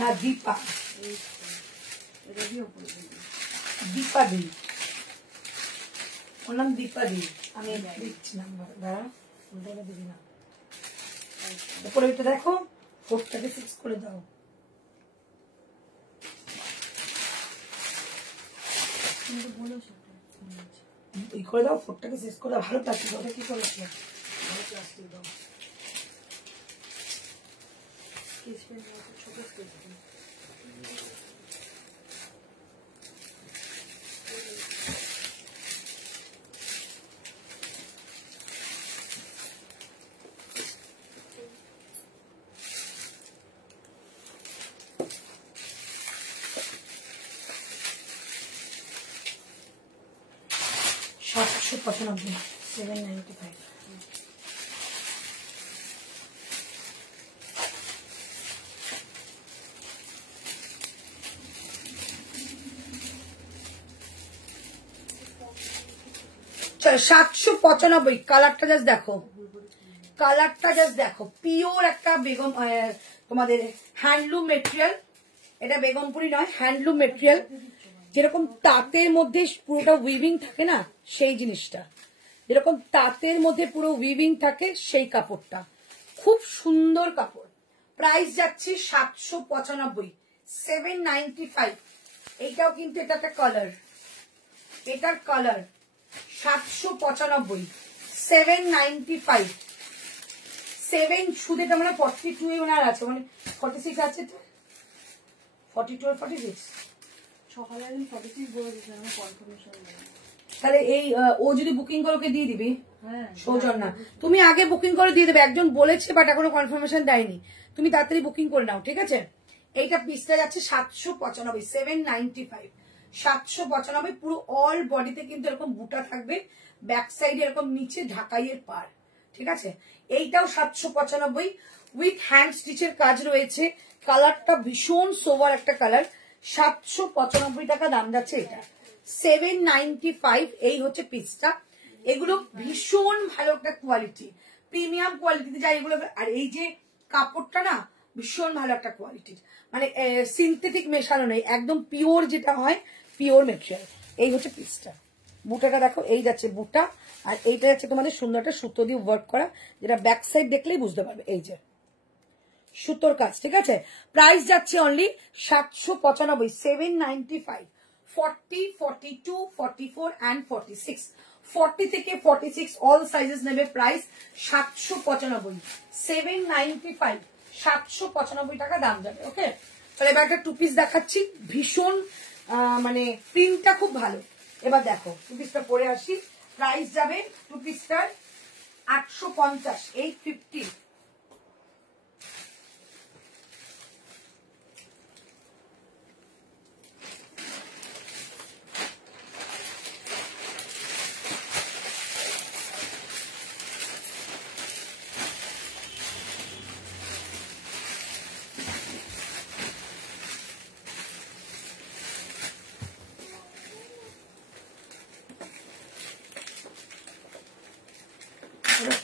না দীপা, দীপা দি, ওর নাম দীপা দি, আমি দিচ্ছি নাম্বার, দাঁড়া দিবি না। উপরে এটা দেখো, 436 করে দাও। এই করে দাও, 436 করে দাও, ভালো প্লাস্টিক। ওটা কি করেছিল, ভালো প্লাস্টিক দাও। ছোট স্কেচ দাও। $795, 795। চলো 795। কালারটা জাস্ট দেখো, কালারটা জাস্ট দেখো, পিওর একটা বেগম তোমাদের হ্যান্ডলুম মেটেরিয়াল। এটা বেগমপুরি নয়, হ্যান্ডলুম মেটেরিয়াল, যেরকম তাঁতের মধ্যে পুরোটা উইভিং থাকে না, সেই জিনিসটা, যেরকম তাঁতের মধ্যে পুরো উইভিং থাকে সেই কাপড়টা, খুব সুন্দর কাপড়। প্রাইস যাচ্ছে 795, 795। এইটাও কিন্তু এটা একটা কালার, এটার কালার 795, 795, 7 শুধু এটা মানে 42 এ আর আছে, মানে 46 আছে, 42 আর 46। সকালে একদিন 46 বলে দিয়েছিলাম, আমি কনফার্মেশন দিলাম। তাহলে এই ও যদি বুকিং করে ওকে দিয়ে দিবি, হ্যাঁ সৌজন্যা তুমি আগে বুকিং করে দিয়ে দেবে। একজন বলেছে বাট এখনো কনফার্মেশন দেয়নি, তুমি তাড়াতাড়ি বুকিং করে নাও, ঠিক আছে। এইটা পিসটা যাচ্ছে 795, 795, 795। পুরো অল বডিতে কিন্তু এরকম বুটা থাকবে, ব্যাক সাইডে এরকম নিচে ঢাকাইয়ের পার, ঠিক আছে। এইটাও 795 উইথ হ্যান্ড স্টিচের কাজ রয়েছে। কালারটা ভীষণ সোভার একটা কালার, 795 টাকা দাম যাচ্ছে এটা, 795। এই হচ্ছে পিসটা। এগুলো ভীষণ ভালো একটা কোয়ালিটি, প্রিমিয়াম কোয়ালিটিতে যায় এগুলো। আর এই যে কাপড়টা না ভীষণ ভালো একটা কোয়ালিটির, মানে সিনথেটিক মেশানো নেই, একদম পিওর যেটা হয়, পিওর মেটেরিয়াল। এই হচ্ছে পিসটা, বুটাটা দেখো, এই যাচ্ছে বুটা, আর এইটা যাচ্ছে তোমাদের সুন্দর একটা সুতো দিয়ে ওয়ার্ক করা, যেটা ব্যাক সাইড দেখলেই বুঝতে পারবে। এই যে সুতোর কাজ, ঠিক আছে। প্রাইস যাচ্ছে অনলি 795, 795, 40, 42, 44 and 46, 40 থেকে 46 অল সাইজেস নেবে। প্রাইস 795, 795, 795 টাকা দাম যাবে। ওকে, তাহলে এবার একটা টু পিস দেখাচ্ছি, ভীষণ মানে প্রিন্টটা খুব ভালো। এবার দেখো টু পিসটা পরে আসি। প্রাইস যাবে টু পিসটার 850, 850।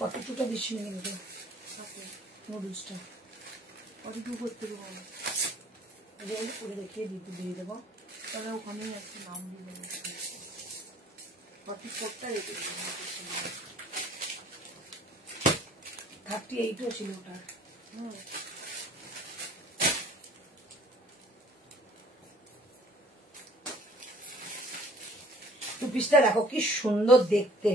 কতটুকু বেশি নিয়ে নেবে নুডলসটা, কতটুকু করতে দেবো করে রেখে দিয়ে দেবো। তাহলে ওখানেই একটা নাম দিয়ে দেবো, 44টা রেখে দেবো। 38ও ছিল ওটার। টু পিসটা দেখো কি সুন্দর দেখতে,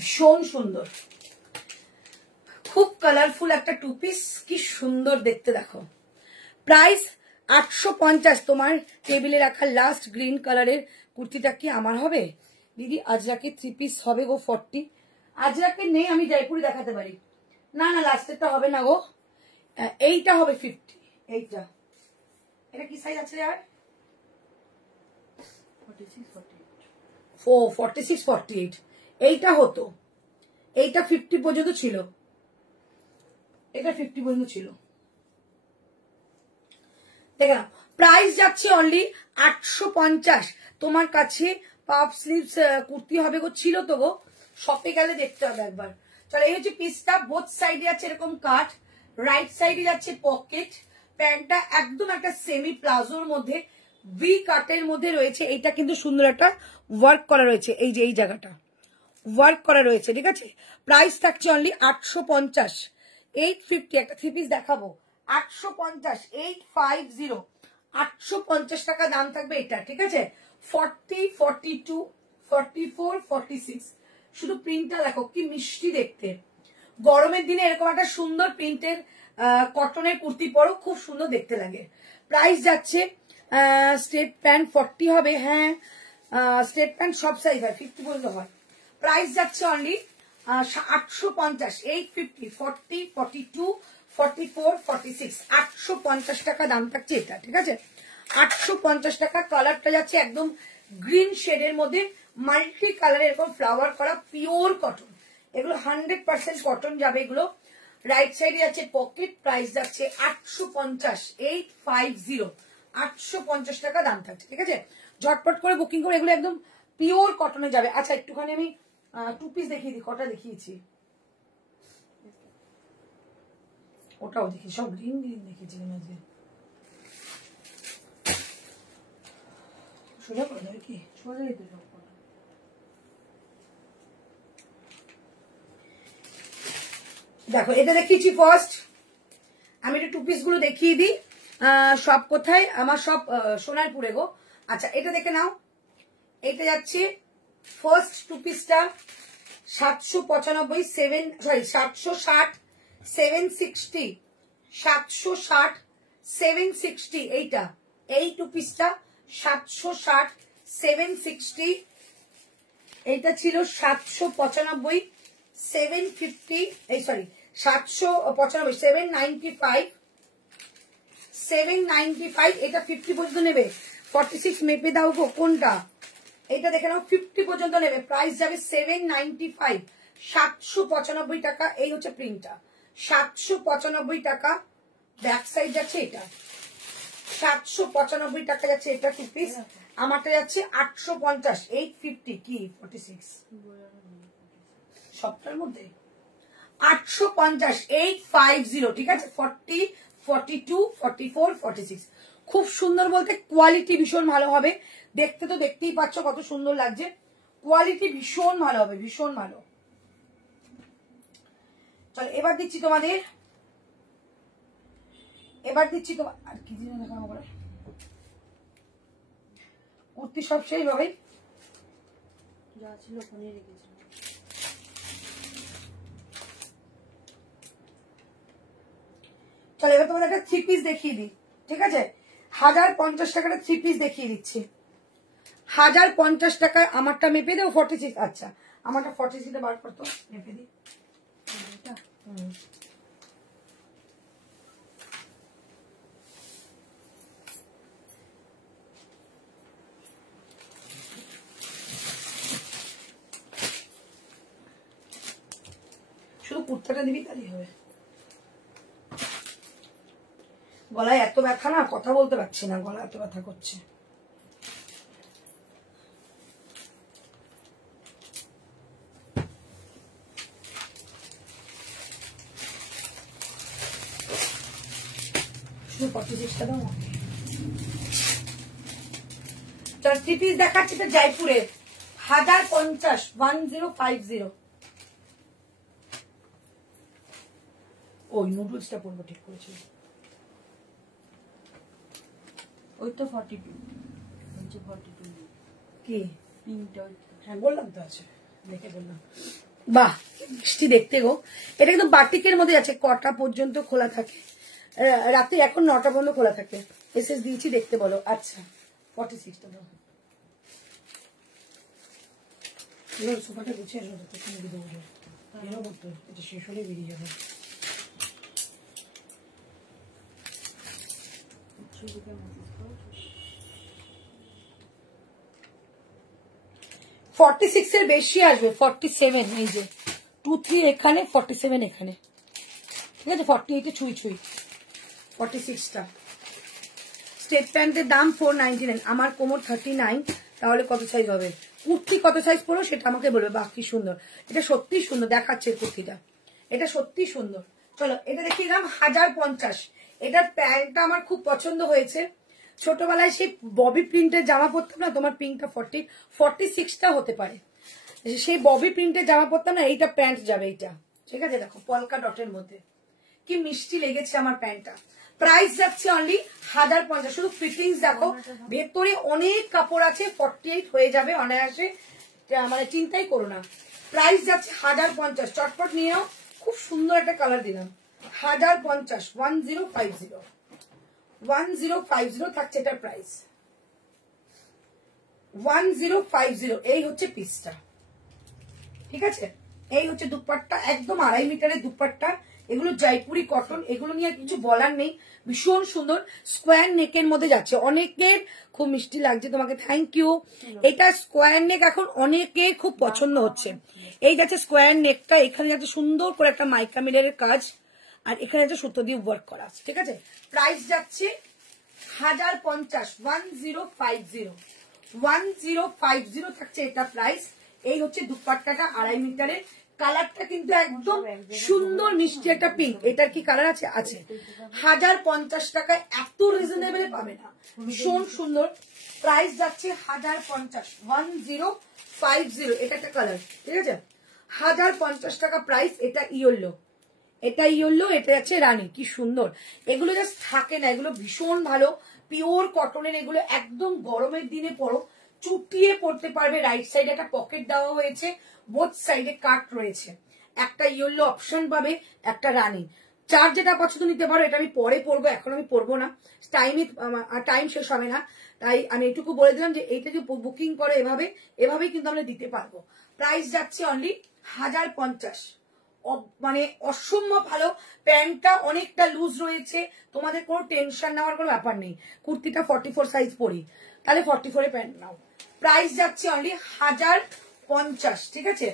ভীষণ সুন্দর, খুব কালারফুল একটা টু পিস, কি সুন্দর দেখতে দেখো। প্রাইস 850। তোমার টেবিলে রাখা লাস্ট গ্রিন কালারের কুর্তিটা কি আমার হবে দিদি? আজরাকে থ্রি পিস হবে গো 40। আজরাকে নেই, আমি জয়পুরি দেখাতে পারি। না না, লাস্টেরটা হবে না গো, এইটা হবে 50। এইটা, এটা কি সাইজ আছে আর? 46, 48। এইটা হতো, এইটা 50 পর্যন্ত ছিল, এটা 50 পর্যন্ত ছিল। দেখো প্রাইস যাচ্ছে অনলি 850। তোমার কাছে পাফ স্লিভস কুর্তি হবে গো, ছিল তো গো, শপে গেলে দেখতে হবে একবার। চলো, এই হচ্ছে পিসটা, বোথ সাইডে আছে এরকম কাট, রাইট সাইডে যাচ্ছে পকেট। প্যান্টটা একদম একটা সেমি প্লাজোর মধ্যে ভি কাটের মধ্যে রয়েছে। এইটা কিন্তু সুন্দর একটা ওয়ার্ক করা রয়েছে, এই যে এই জায়গাটা ওয়ার্ক করা রয়েছে, ঠিক আছে। প্রাইস থাকছে অনলি 850, 850। একটা থ্রি পিস দেখাবো, 850, 850, 850 টাকা দাম থাকবে এটা, ঠিক আছে। 40, 42, 44, 46। শুধু প্রিন্টটা দেখো কি মিষ্টি দেখতে। গরমের দিনে এরকম একটা সুন্দর প্রিন্টের কটনের কুর্তি পরো, খুব সুন্দর দেখতে লাগে। প্রাইস যাচ্ছে স্টেট প্যান্ট 40 হবে, হ্যাঁ স্টেট প্যান্ট সব সাইজ হয়, 50 পর্যন্ত হয়। প্রাইস যাচ্ছে অনলি 850, 850, 40, 42, 44, 46, 850 টাকা দাম থাকছে এটা, ঠিক আছে। 850 টাকা। কালারটা যাচ্ছে একদম গ্রিন শেডের মধ্যে মাল্টি কালার, এরকম ফ্লাওয়ার করা পিওর কটন, এগুলো 100% কটন যাবে এগুলো। রাইট সাইডে যাচ্ছে পকেট। প্রাইস যাচ্ছে 850, 850, 850 টাকা দাম থাকছে, ঠিক আছে। ঝটপট করে বুকিং করে, এগুলো একদম পিওর কটনে যাবে। আচ্ছা একটুখানি আমি টু পিস দেখিয়ে দিই, কটা দেখিয়েছি, ওটাও দেখি, সব গ্রিন গ্রিন দেখেছিলাম আজকে। সোজা করে দেবে কি? সোজাই তো সব করা। দেখো এটা দেখিয়েছি ফার্স্ট, আমি একটু টু পিস গুলো দেখিয়ে দিই। সব কোথায়? আমার সব সোনারপুরে গো। আচ্ছা এটা দেখে নাও, এটা যাচ্ছে ফার্স্ট টু পিসটা 795, 760, 760, 760, 760। এইটা, এই টু পিসটা 760, 760। এইটা ছিল 795, 750, এই সরি 795, 795, 795। এটা 50 পর্যন্ত নেবে। 46 মেপে দাও গো, কোনটা? এটা দেখে নাও, 50 পর্যন্ত নেবে। প্রাইস যাবে 795, 795 টাকা। এই হচ্ছে প্রিন্টটা, 795 টাকা। ব্যাক সাইড যাচ্ছে এটা, 795 টাকা যাচ্ছে এটা টু পিস। আমারটা যাচ্ছে 850, 850 কি 46 সবটার মধ্যে 850, 850, ঠিক আছে। 40, 42, 44, 46 খুব সুন্দর বলতে কোয়ালিটি ভীষণ ভালো হবে। দেখতে তো দেখতেই পাচ্ছ কত সুন্দর লাগছে, কোয়ালিটি ভীষণ ভালো হবে, ভীষণ ভালো। চলো এবার দিচ্ছি তোমাদের, আর কি জিনিস দেখাবো করে, কুর্তি সব শেষ হবে, যা ছিল ওখানে রেখেছিলাম। চলো এবার তোমাদের একটা 3 পিস দেখিয়ে দিই, ঠিক আছে? 1050 টাকাটা 3 পিস দেখিয়ে দিচ্ছি। 1050 টাকায় আমারটা মেপে দেবো 46। আচ্ছা আমারটা 46 বার করতো, মেপে দিই। শুধু কুর্তাটা দিবি তাহলেই হবে। গলায় এত ব্যথা না, কথা বলতে পারছি না, গলা এত ব্যথা করছে। শুধু 46টা দাও। চল 3 পিস দেখাচ্ছি তো জয়পুরের 1050, 1050। ওই নুডলসটা পড়বো, ঠিক করেছি। ওই তো 42 42 কি পিঙ্কটা? হ্যাঁ বললাম তো আছে, দেখে বললাম। বাহ মিষ্টি দেখতে গো। এটা কিন্তু বাটিকের মধ্যে আছে, কটা পর্যন্ত খোলা থাকে, রাতে এখন 9টা পর্যন্ত খোলা থাকে। এসএস দিয়েছি দেখতে বলো। আচ্ছা 46টা দাও। সোফাটা গুছিয়ে আসো, এরও করতে এটা শেষ হলে বেরিয়ে যাবে। 46 এর বেশি আসবে, 47 এই যে 23 এখানে, 47 এখানে, ঠিক আছে? 48 ছুঁই 46টা। স্টেট প্যান্টের দাম 499, আমার কোমর 39, তাহলে কত সাইজ হবে? কুর্তি কত সাইজ পড়ো সেটা আমাকে বলবে। বাকি সুন্দর, এটা সত্যি সুন্দর দেখাচ্ছে কুর্তিটা, এটা সত্যি সুন্দর। চলো এটা দেখিয়ে দিলাম 1050। এটার প্যান্টটা আমার খুব পছন্দ হয়েছে। ছোটবেলায় সেই ববি প্রিন্টের জামা পরতাম না, তোমার পিঙ্কটা 46টা হতে পারে, সেই ববি প্রিন্টের জামা পরতাম না, এইটা প্যান্ট যাবে এইটা, ঠিক আছে? দেখো পলকা ডটের মধ্যে কি মিষ্টি লেগেছে আমার প্যান্টটা। প্রাইস যাচ্ছে অনলি 1050। শুধু ফিটিংস দেখো, ভেতরে অনেক কাপড় আছে, 48 হয়ে যাবে অনায়াসে, মানে চিন্তাই করো না। প্রাইস যাচ্ছে 1050, চটপট নিয়েও। খুব সুন্দর একটা কালার দিলাম, 1050, 1050 থাকছে এটার প্রাইস, 1050। এই হচ্ছে পিসটা, ঠিক আছে? এই হচ্ছে দুপাট্টা, একদম 2.5 মিটারের দুপাট্টা। এগুলো জয়পুরি কটন, এগুলো নিয়ে কিছু বলার নেই, ভীষণ সুন্দর। স্কোয়ার নেকের মধ্যে যাচ্ছে, অনেকের খুব মিষ্টি লাগছে, তোমাকে থ্যাংক ইউ। এটা স্কোয়ার নেক এখন অনেকের খুব পছন্দ হচ্ছে। এই যাচ্ছে স্কোয়ার নেকটা, এখানে যাচ্ছে সুন্দর করে একটা মাইকা মিলের কাজ, আর এখানে যাচ্ছে সুতো দিয়ে ওয়ার্ক করা আছে, ঠিক আছে? প্রাইস যাচ্ছে 1050, 1050 থাকছে এটা প্রাইস। এই হচ্ছে দুপাট্টাটা 2.5 মিটারের। কালারটা কিন্তু একদম সুন্দর মিষ্টি একটা পিঙ্ক। এটার কি কালার আছে? আছে। 1050 টাকায় এত রিজনেবল পাবে না, ভীষণ সুন্দর। প্রাইস যাচ্ছে 1050, 1050। এটা একটা কালার, ঠিক আছে? 1050 টাকা প্রাইস। এটা ইয়েলো, এটা ইয়েলো, এটা যাচ্ছে রানী। কি সুন্দর এগুলো, জাস্ট থাকে না, এগুলো ভীষণ ভালো, পিওর কটনের। এগুলো একদম গরমের দিনে পরো, চুটিয়ে পড়তে পারবে। রাইট সাইডে একটা পকেট দেওয়া হয়েছে, বোথ সাইডে কাট রয়েছে। একটা ইয়েলো অপশন পাবে, একটা রানী। চার যেটা পছন্দ নিতে পারো। এটা আমি পরে পরবো, এখন আমি পরবো না, টাইম শেষ হবে না, তাই আমি এটুকু বলে দিলাম যে এইটা যে বুকিং করে এভাবেই কিন্তু আমরা দিতে পারবো। প্রাইস যাচ্ছে অনলি 1050, মানে অসম্ভব ভালো। প্যান্টটা অনেকটা লুজ রয়েছে, তোমাদের কোনো টেনশন নেওয়ার কোনো ব্যাপার নেই। কুর্তিটা 44 সাইজ পরি, তাহলে 44 প্যান্ট নাও। প্রাইস যাচ্ছে অনলি 1050, ঠিক আছে?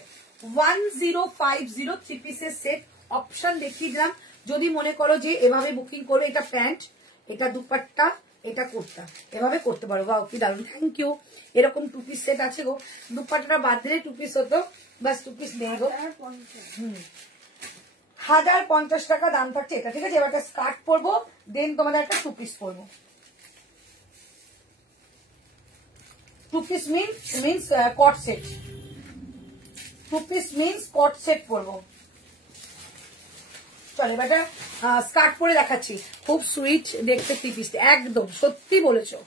1050 3 পিসের সেট। অপশন দেখিয়ে দিলাম, যদি মনে করো যে এভাবে বুকিং করো, এটা প্যান্ট, এটা দুপাট্টা, এটা কুর্তা, এভাবে করতে পারো। বাহ কি দারুন, থ্যাংক ইউ। এরকম 2 পিস সেট আছে গো, দুপাট্টাটা বাদ দিলে 2 পিস হতো, বাস 2 পিস নেই গো। 1050 টাকা দাম থাকছে এটা, ঠিক আছে? এবার একটা স্কার্ট পরবো, দেন তোমাদের একটা 2 পিস পরবো। 2 piece means কট সেট, 2 piece means কট সেট পরবো। চলো এবার স্কার্ট পরে দেখাচ্ছি, খুব সুইট দেখতে 3 পিস, একদম সত্যি বলেছো,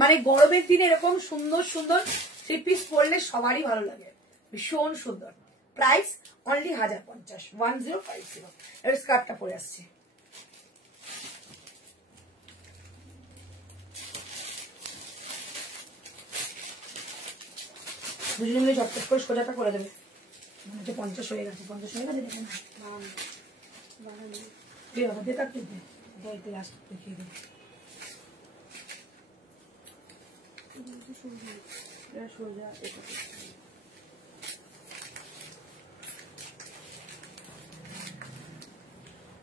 মানে গরমের দিনে এরকম সুন্দর সুন্দর 3 পিস পরলে সবারই ভালো লাগে, ভীষণ সুন্দর। Price only 1050, 1050। এবার স্কার্টটা পরে আসছে। দুজনে মিলে ঝটপট করে সোজাটা করে দেবে, মনে হচ্ছে 50 হয়ে গেছে, 50 হয়ে গেছে, দেখে না লাস্ট দেখিয়ে দেবে। সোজা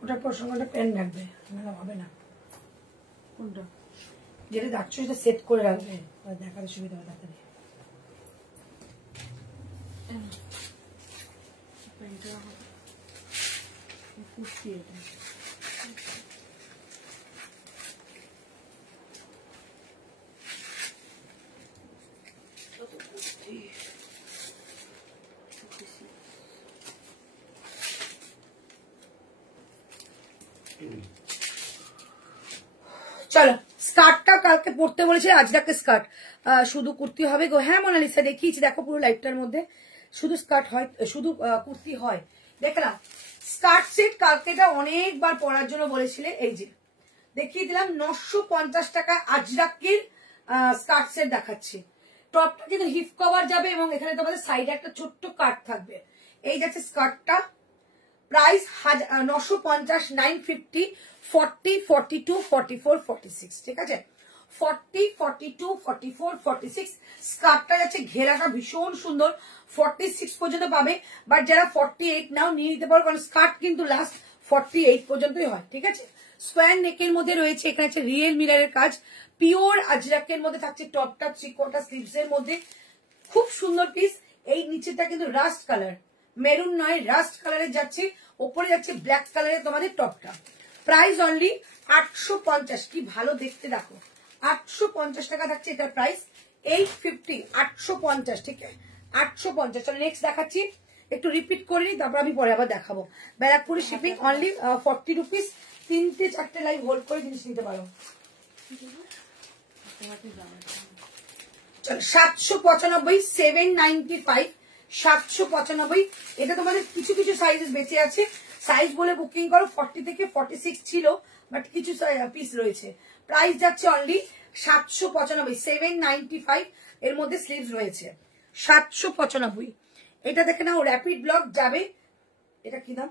ওটার পর সঙ্গে একটা পেন রাখবে, নাহলে হবে না। কোনটা যেটা রাখছো সেটা সেট করে রাখবে, দেখার সুবিধা হবে তাড়াতাড়ি। কুর্তি এটা চলো স্কার্টটা কালকে পরতে বলেছে, আজ রাখতে স্কার্ট শুধু কুর্তি হবে গো। হ্যাঁ মোনালিসা দেখিয়েছি, দেখো পুরো লাইফটার মধ্যে শুধু স্কার্ট হয়, শুধু কুর্তি হয়। দেখলাম স্কার্ট সেট কালকেটা অনেকবার পরার জন্য বলেছিলে, এই যে দেখিয়ে দিলাম 950 টাকা আজরাকের স্কার্ট সেট দেখাচ্ছি। টপটা কিন্তু হিপ কভার যাবে এবং এখানে তোমাদের সাইডে একটা ছোট্ট কাট থাকবে। এই যাচ্ছে স্কার্টটা, প্রাইস 950, 950, 40, 42, 44, 46, ঠিক আছে 40, 42, 44, 46। স্কার্টটা যাচ্ছে ঘেরাটা ভীষণ সুন্দর, 46 পর্যন্ত পাবে, বাট যারা 48 নাও নিয়ে নিতে পারো, কারণ স্কার্ট কিন্তু লাস্ট 48 পর্যন্তই হয়, ঠিক আছে। স্কোয়ার নেকের মধ্যে রয়েছে, এখানে হচ্ছে রিয়েল মিরারের কাজ, পিওর আজরাকের মধ্যে থাকছে টপটা, 3/4 স্লিভস এর মধ্যে, খুব সুন্দর পিস। এই নিচেটা কিন্তু রাস্ট কালার, মেরুন নয় রাস্ট কালারের যাচ্ছে, ওপরে যাচ্ছে ব্ল্যাক কালারের তোমাদের টপটা। প্রাইস অনলি 850, কি ভালো দেখতে দেখো, 850 টাকা থাকছে এটার প্রাইস, 850, 850, ঠিক আছে 850। চলো নেক্সট দেখাচ্ছি, একটু রিপিট করে নিই, তারপর আমি পরে আবার দেখাবো। ব্যারাকপুরি shipping only 40 rupees, 3-4 line hold করে জিনিস নিতে পারো। চলো 795, 795, 795। এটা তোমাদের কিছু কিছু সাইজেস বেঁচে আছে, সাইজ বলে বুকিং করো। 40 থেকে 46 ছিল, বাট কিছু পিস রয়েছে। প্রাইস যাচ্ছে অনলি 795, 795, এর মধ্যে স্লিভস রয়েছে 795। এটা দেখে নাও, র্যাপিড ব্লক যাবে, এটা কি দাম?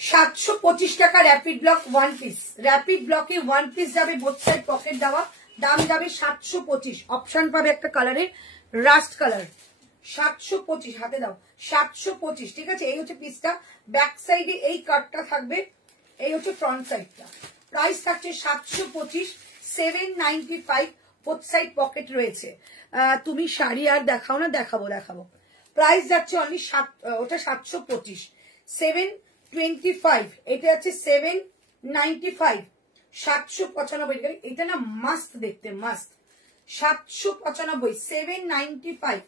725 টাকা র্যাপিড ব্লক 1 পিস, র্যাপিড ব্লকে 1 পিস যাবে, বোথ সাইড পকেট দেওয়া, দাম যাবে 725। অপশন পাবে একটা কালারের, রাস্ট কালার, 725, হাতে দাও 725, ঠিক আছে। এই হচ্ছে পিসটা, ব্যাক সাইডে এই কাটটা থাকবে, এই হচ্ছে ফ্রন্ট সাইডটা। প্রাইস থাকছে 725, 795, বোথ সাইড পকেট রয়েছে। তুমি শাড়ি আর দেখাও না, দেখাবো। প্রাইস যাচ্ছে অনলি ওটা 725, 725, এটা হচ্ছে 795, 795। এটা না মাস্ট দেখতে, মাস্ট। 795, 795,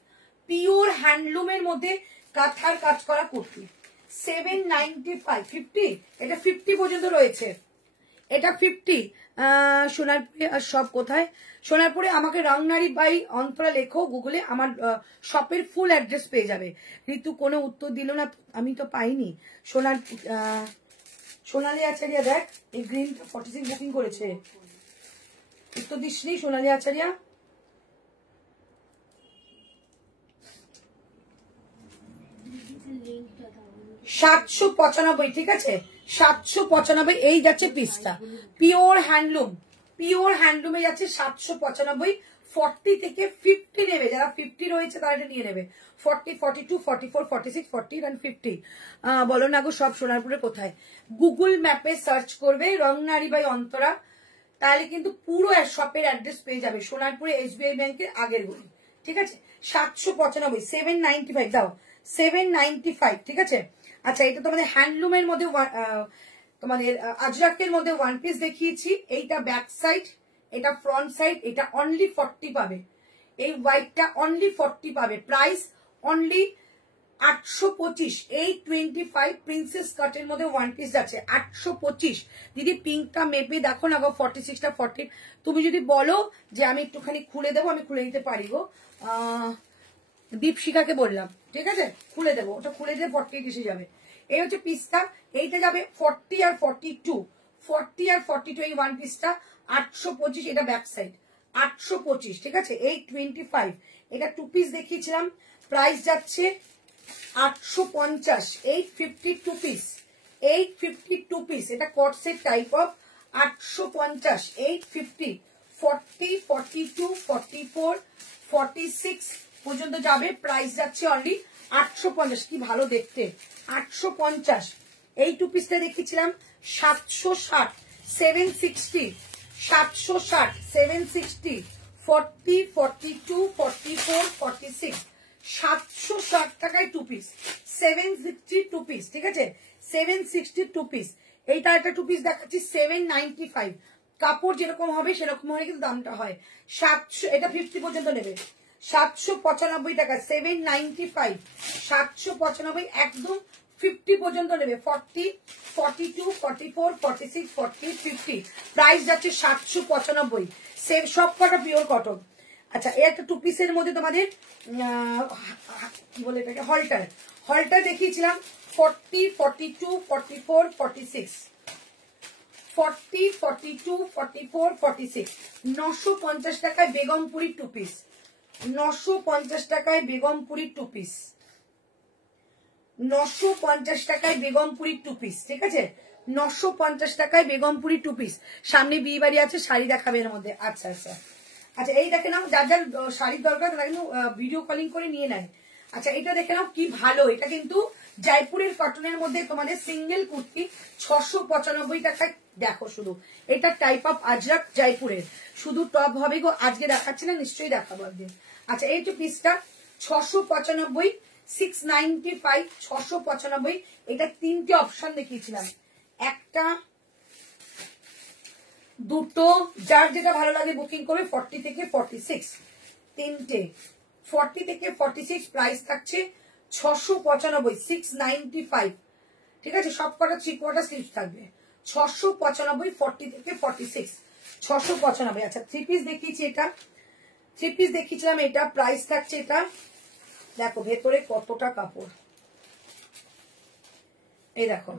পিওর হ্যান্ডলুমের মধ্যে কাঁথার কাজ করা কুর্তি, 795, 50, এটা 50 পর্যন্ত রয়েছে, এটা 50। সোনারপুরে আর সব কোথায়? সোনারপুরে আমাকে রংনারী বাই অন্তরা লেখো গুগলে, আমার শপের ফুল অ্যাড্রেস পেয়ে যাবে। ঋতু কোনো উত্তর দিল না, আমি তো পাইনি। সোনালী আচারিয়া দেখ, এই গ্রিনটা 46 বুকিং করেছে, উত্তর দিসনি সোনালী আচারিয়া। লিংকটা দাও। 795, ঠিক আছে 795। এই যাচ্ছে পিসটা, পিওর হ্যান্ডলুমে যাচ্ছে 795। 40 থেকে 50 নেবে, যারা 50 রয়েছে তারা এটা নিয়ে নেবে। 40, 42, 44, 46, 40 and 50। বলো না গো সব সোনারপুরে কোথায়? গুগল ম্যাপে সার্চ করবে রংনারী বাই অন্তরা, তাহলে কিন্তু পুরো শপের অ্যাড্রেস পেয়ে যাবে। সোনারপুরে SBI ব্যাংকের আগের গলি, ঠিক আছে। 795, 795 দাও, 795, ঠিক আছে। আচ্ছা, এটা তোমাদের হ্যান্ডলুমের মধ্যে তোমাদের আজরাকের মধ্যে ওয়ান পিস দেখিয়েছি। এইটা ব্যাক সাইড, এটা ফ্রন্ট সাইড, এটা অনলি 40 পাবে। এই হোয়াইটটা অনলি 40 পাবে। Price only 825। 825 প্রিন্সেস কাটের মধ্যে ওয়ান পিস যাচ্ছে 825। দিদি পিঙ্কটা মেপে দেখো না গো, 46টা 40। তুমি যদি বলো যে আমি একটুখানি খুলে দেবো, আমি খুলে দিতে পারি গো। দীপশিখাকে বললাম, ঠিক আছে, খুলে দেবো, ওটা খুলে দিয়ে 48 এসে যাবে। এই হচ্ছে পিসটা, এইটা যাবে 40 আর 42, 40 আর 42 এই ওয়ান পিসটা 825। এটা ব্যাক সাইড 825, ঠিক আছে। 825 এটা টু পিস দেখিয়েছিলাম, প্রাইস যাচ্ছে 850। 852 পিস, 852 পিস। এটা কট সেট টাইপ অফ 850, 850, 40, 42, 44, 46 পর্যন্ত যাবে। প্রাইস যাচ্ছে অনলি 850। কি ভালো দেখতে, 850। এই টু পিসটা দেখিয়েছিলাম 760, 760, 760, 760, 40, 42, 44, 46, 760 টাকায় টু পিস, 762 পিস, ঠিক আছে, 762 পিস। এইটা একটা টু পিস দেখাচ্ছি 795। কাপড় যেরকম হবে সেরকম হলে কিন্তু দামটা হয় 700। এটা 50 পর্যন্ত নেবে, 795 টাকা, 795, 795 একদম 50 পর্যন্ত নেবে। 40, 42, 44, 46, 40, 50 প্রাইস যাচ্ছে 795। সব কটা পিওর কটন। আচ্ছা, এই একটা টু পিসের মধ্যে তোমাদের কি বলে এটাকে, হল্টার, হল্টার দেখিয়েছিলাম 40, 42, 44, 46, 40, 42, 44, 46। 950 টাকায় বেগমপুরি টু পিস, 950 টাকায় বেগমপুরি টু পিস, 950 টাকায় বেগমপুরি টু পিস, ঠিক আছে, 950 টাকায় বেগমপুরি টু পিস। সামনে বিয়ে বাড়ি আছে, শাড়ি দেখাবে এর মধ্যে। আচ্ছা আচ্ছা আচ্ছা, এই দেখে নাও, যার যার শাড়ির দরকার তারা কিন্তু ভিডিও কলিং করে নিয়ে নেয়। আচ্ছা, এটা দেখে নাও কি ভালো, এটা কিন্তু জয়পুরের কটনের মধ্যে তোমাদের সিঙ্গেল কুর্তি 695 টাকায়। দেখো শুধু, এটা টাইপ অফ আজরাক জয়পুরের, শুধু টপ হবে গো, আজকে দেখাচ্ছি না, নিশ্চয়ই দেখাবো একদিন। আচ্ছা, এই যে পিসটা 695, 695, 695। এটা তিনটে অপশন দেখিয়েছিলাম, একটা, দুটো, যার যেটা ভালো লাগে বুকিং করবে। 40 থেকে 46 তিনটে, 40 থেকে 46 প্রাইস থাকছে 695, 695, ঠিক আছে। সব কটা 3 কোয়ার্টার স্লিভ থাকবে, 695, 40 থেকে 46, 695। আচ্ছা, থ্রি পিস দেখিয়েছি, এটা থ্রি পিস দেখিয়েছিলাম, এটা প্রাইস থাকছে, এটা দেখো ভেতরে কতটা কাপড়, এই দেখো,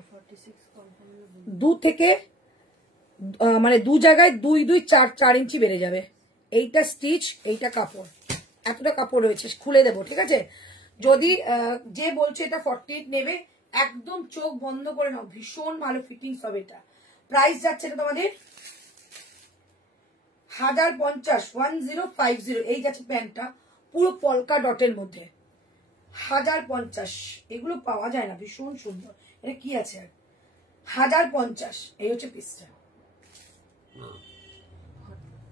2 থেকে মানে দু জায়গায় 2, 2, 4, 4 ইঞ্চি বেড়ে যাবে। এইটা স্টিচ, এইটা কাপড়, এতটা কাপড় রয়েছে, খুলে দেবো, ঠিক আছে। যদি যে বলছে এটা 48 নেবে, একদম চোখ বন্ধ করে নাও, ভীষণ ভালো ফিটিংস হবে এটা। প্রাইস যাচ্ছে এটা তোমাদের 1050, 1050। এই যাচ্ছে প্যান্টটা, পুরো পলকা ডটের মধ্যে, 1050। এগুলো পাওয়া যায় না, ভীষণ সুন্দর। এটা কি আছে, 1050। এই হচ্ছে পিসটা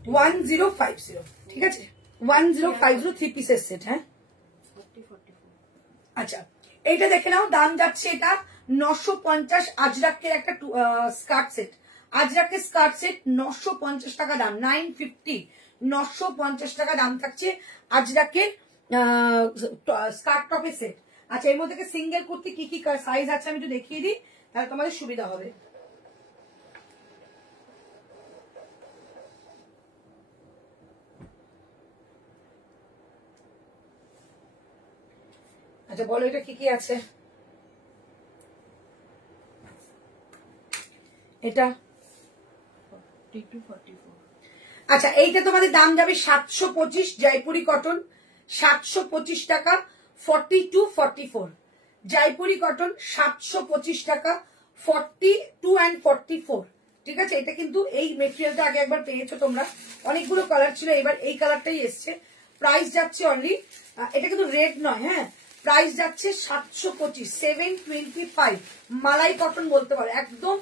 1050, ঠিক আছে, 1050 থ্রি পিসের সেট। হ্যাঁ, আচ্ছা, এইটা দেখে নাও, দাম যাচ্ছে এটা 950। আজরাকের একটা স্কার্ট সেট, আজরাকের স্কার্ট সেট 950 টাকা দাম, 950, 950 টাকা দাম থাকছে আজরাকের স্কার্ট টপের সেট। আচ্ছা, এর মধ্যে সিঙ্গেল কুর্তি কি কি সাইজ আছে আমি একটু দেখিয়ে দিই, তাহলে তোমাদের সুবিধা হবে। আচ্ছা, বলো এটা কি কি আছে। এটা 42, 44। আচ্ছা, এইটা তোমাদের দাম যাবে 725, জয়পুরি কটন 725 টাকা, 42, 44 জয়পুরি কটন 725 টাকা, 42 and 44, ঠিক আছে। এটা কিন্তু এই মেটেরিয়ালটা আগে একবার পেয়েছো তোমরা, অনেকগুলো কালার ছিল, এবার এই কালারটাই এসছে। প্রাইস যাচ্ছে অনলি, এটা কিন্তু রেড নয়, হ্যাঁ, প্রাইস যাচ্ছে 725, 725। মালাই কটন বলতে পারো, একদম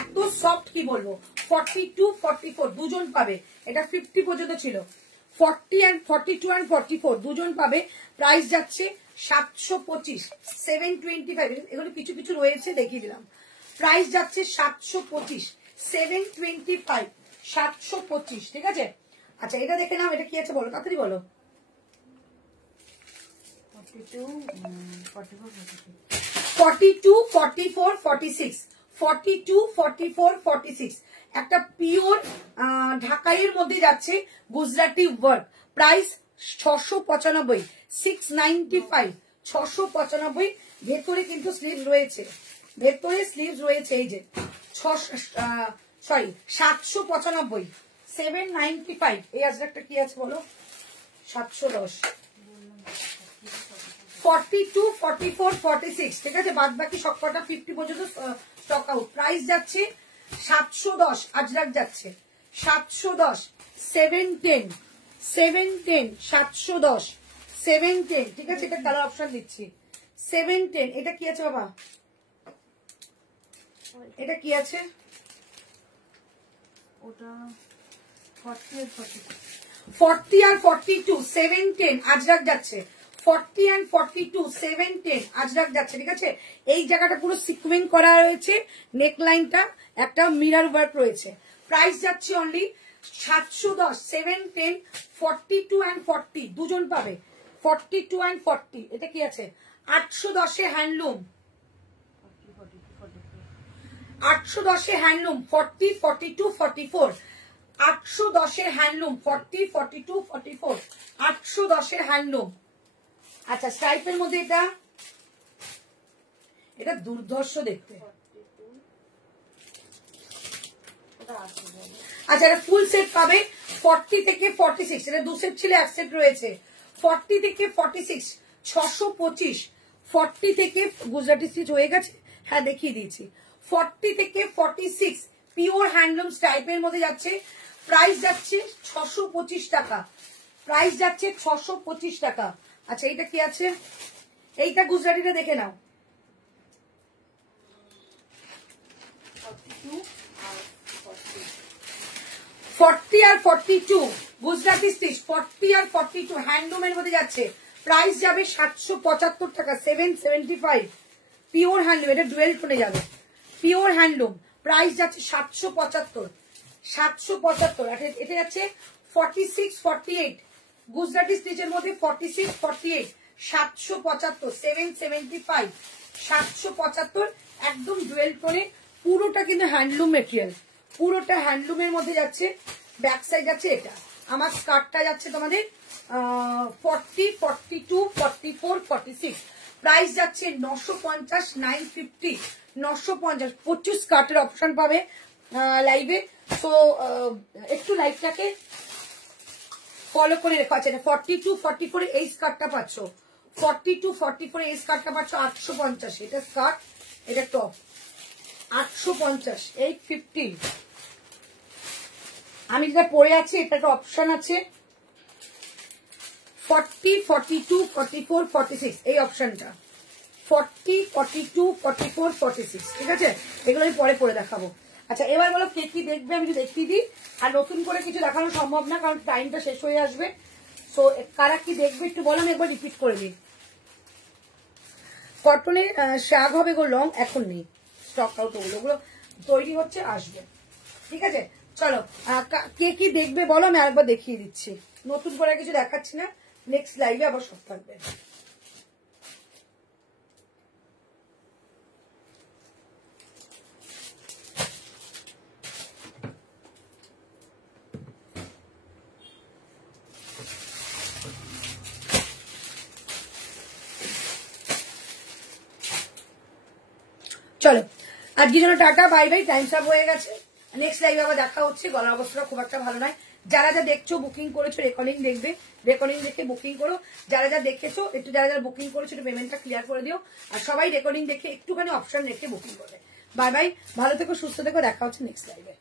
এত সফট, কি বলবো, 42, 44 দুজন পাবে। এটা 50 পর্যন্ত ছিল, 42 and 44 দুজন পাবে। প্রাইস যাচ্ছে 725, 725। এগুলো কিছু কিছু রয়েছে, দেখিয়ে দিলাম। প্রাইস যাচ্ছে 725, 725, 725, ঠিক আছে। আচ্ছা এটা দেখে নাও, এটা কি আছে বলো, তাড়াতাড়ি বলো। 42, 44, 42, 44, 46, 42, 44, 46, একটা পিওর ঢাকাইয়ের মধ্যে যাচ্ছে, গুজরাটি ওয়ার্ক, প্রাইস 695, 695, 695। ভেতরে কিন্তু স্লিভ রয়েছে, ভেতরে স্লিভ রয়েছে, এই যে 795, 795। এই আজরাকটা কি আছে বলো, 710, 42, 44, 46, ঠিক আছে। বাদ বাকি সবকটা 50 পর্যন্ত স্টক আউট। প্রাইস যাচ্ছে 710, আজরাক যাচ্ছে 710, 710, 710, 710, 710, ঠিক আছে। এটা কালার অপশন দিচ্ছি, 710। এটা কি আছে বাবা, এটা কি আছে, ওটা 40 আর 42, 40 আর 42, 710 আজরাক যাচ্ছে, 40 and 42, 710 আজরাক যাচ্ছে, ঠিক আছে। এই জায়গাটা পুরো সিকুয়েন্স করা রয়েছে, নেকলাইনটা একটা মিরর ওয়ার্ক রয়েছে। প্রাইস যাচ্ছে অনলি 710, 710, 42 and 40 দুজন পাবে, 42 and 40। এটা কি আছে, 810 হ্যান্ডলুম, 810 হ্যান্ডলুম, 40, 42, 44, 810 হ্যান্ডলুম, 40, 42, 44, 810 হ্যান্ডলুম। আচ্ছা স্ট্রাইপের মধ্যে এটা, এটা দুর্ধর্ষ দেখতে। আচ্ছা এটা ফুল সেট পাবে 40 থেকে 46, এটা দু সেট ছিল, এক সেট রয়েছে। 40 থেকে 46, 625, 40 থেকে গুজরাটি স্টিচ হয়ে গেছে, হ্যাঁ দেখিয়ে দিয়েছি। 40 থেকে 46 পিওর হ্যান্ডলুম স্ট্রাইপের মধ্যে যাচ্ছে, প্রাইস যাচ্ছে 625 টাকা, প্রাইস যাচ্ছে 625 টাকা। আচ্ছা এইটা কি আছে, এইটা গুজরাটিটা দেখে নাও, 40 আর 42 গুজরাটি স্টিচ, 40 আর 42 হ্যান্ডলুমের মধ্যে যাচ্ছে, প্রাইস যাবে 775 টাকা, 775 পিওর হ্যান্ডলুম, এটা ডুয়েল টোনে যাবে, পিওর হ্যান্ডলুম, প্রাইস যাচ্ছে 775, 775। এটা যাচ্ছে 46, 48 গুজরাটি স্টিচের মধ্যে, 46, 48, 775, 775, 775 একদম ডুয়েল টোনে, পুরোটা কিন্তু হ্যান্ডলুম মেটেরিয়াল, পুরোটা হ্যান্ডলুমের মধ্যে যাচ্ছে। ব্যাক সাইড যাচ্ছে এটা, আমার স্কার্টটা যাচ্ছে তোমাদের 40, 42, 44, 46, প্রাইস যাচ্ছে 950, 950, 950। প্রচুর স্কার্টের অপশন পাবে লাইভে, তো একটু লাইভটাকে ফলো করে রেখো। আছে 42, 44 এই স্কার্টটা পাচ্ছ, 42, 44 এই স্কার্টটা পাচ্ছ 850, এটা স্কার্ট, এটা টপ 850, 850। আমি যেটা পরে আছি এটা একটা অপশন আছে 40, 42, 44, 46 এই অপশনটা, 40, 42, 44, 46, ঠিক আছে। এগুলো আমি পরে পরে দেখাবো। আচ্ছা এবার বলো কে কি দেখবে, আমি যদি দেখিয়ে দিই, আর নতুন করে কিছু দেখানো সম্ভব না কারণ টাইমটা শেষ হয়ে আসবে। সো কারা কি দেখবে একটু বলো, আমি একবার রিপিট করে দিই। কটনের শাগ হবে গো লং, এখন নেই, স্টক আউট, ওগুলো তৈরি হচ্ছে, আসবে, ঠিক আছে। চলো কে কি দেখবে বলো, আমি আরেকবার দেখিয়ে দিচ্ছি, নতুন করে কিছু দেখাচ্ছি না, নেক্সট লাইভে আবার সব থাকবে। চলো আজকের জন্য tata, bye bye, time up হয়ে গেছে, নেক্সট লাইভে আবার দেখা হচ্ছে। গলার অবস্থাটা খুব একটা ভালো নয়, যারা যা দেখছো বুকিং করেছো রেকর্ডিং দেখবে, রেকর্ডিং দেখে বুকিং করো, যারা যা দেখেছো একটু, যারা যারা বুকিং করেছো একটু পেমেন্টটা ক্লিয়ার করে দিও, আর সবাই রেকর্ডিং দেখে একটুখানি অপশন রেখে বুকিং করবে। বাই বাই, ভালো থেকো, সুস্থ থেকো, দেখা হচ্ছে নেক্সট লাইভে।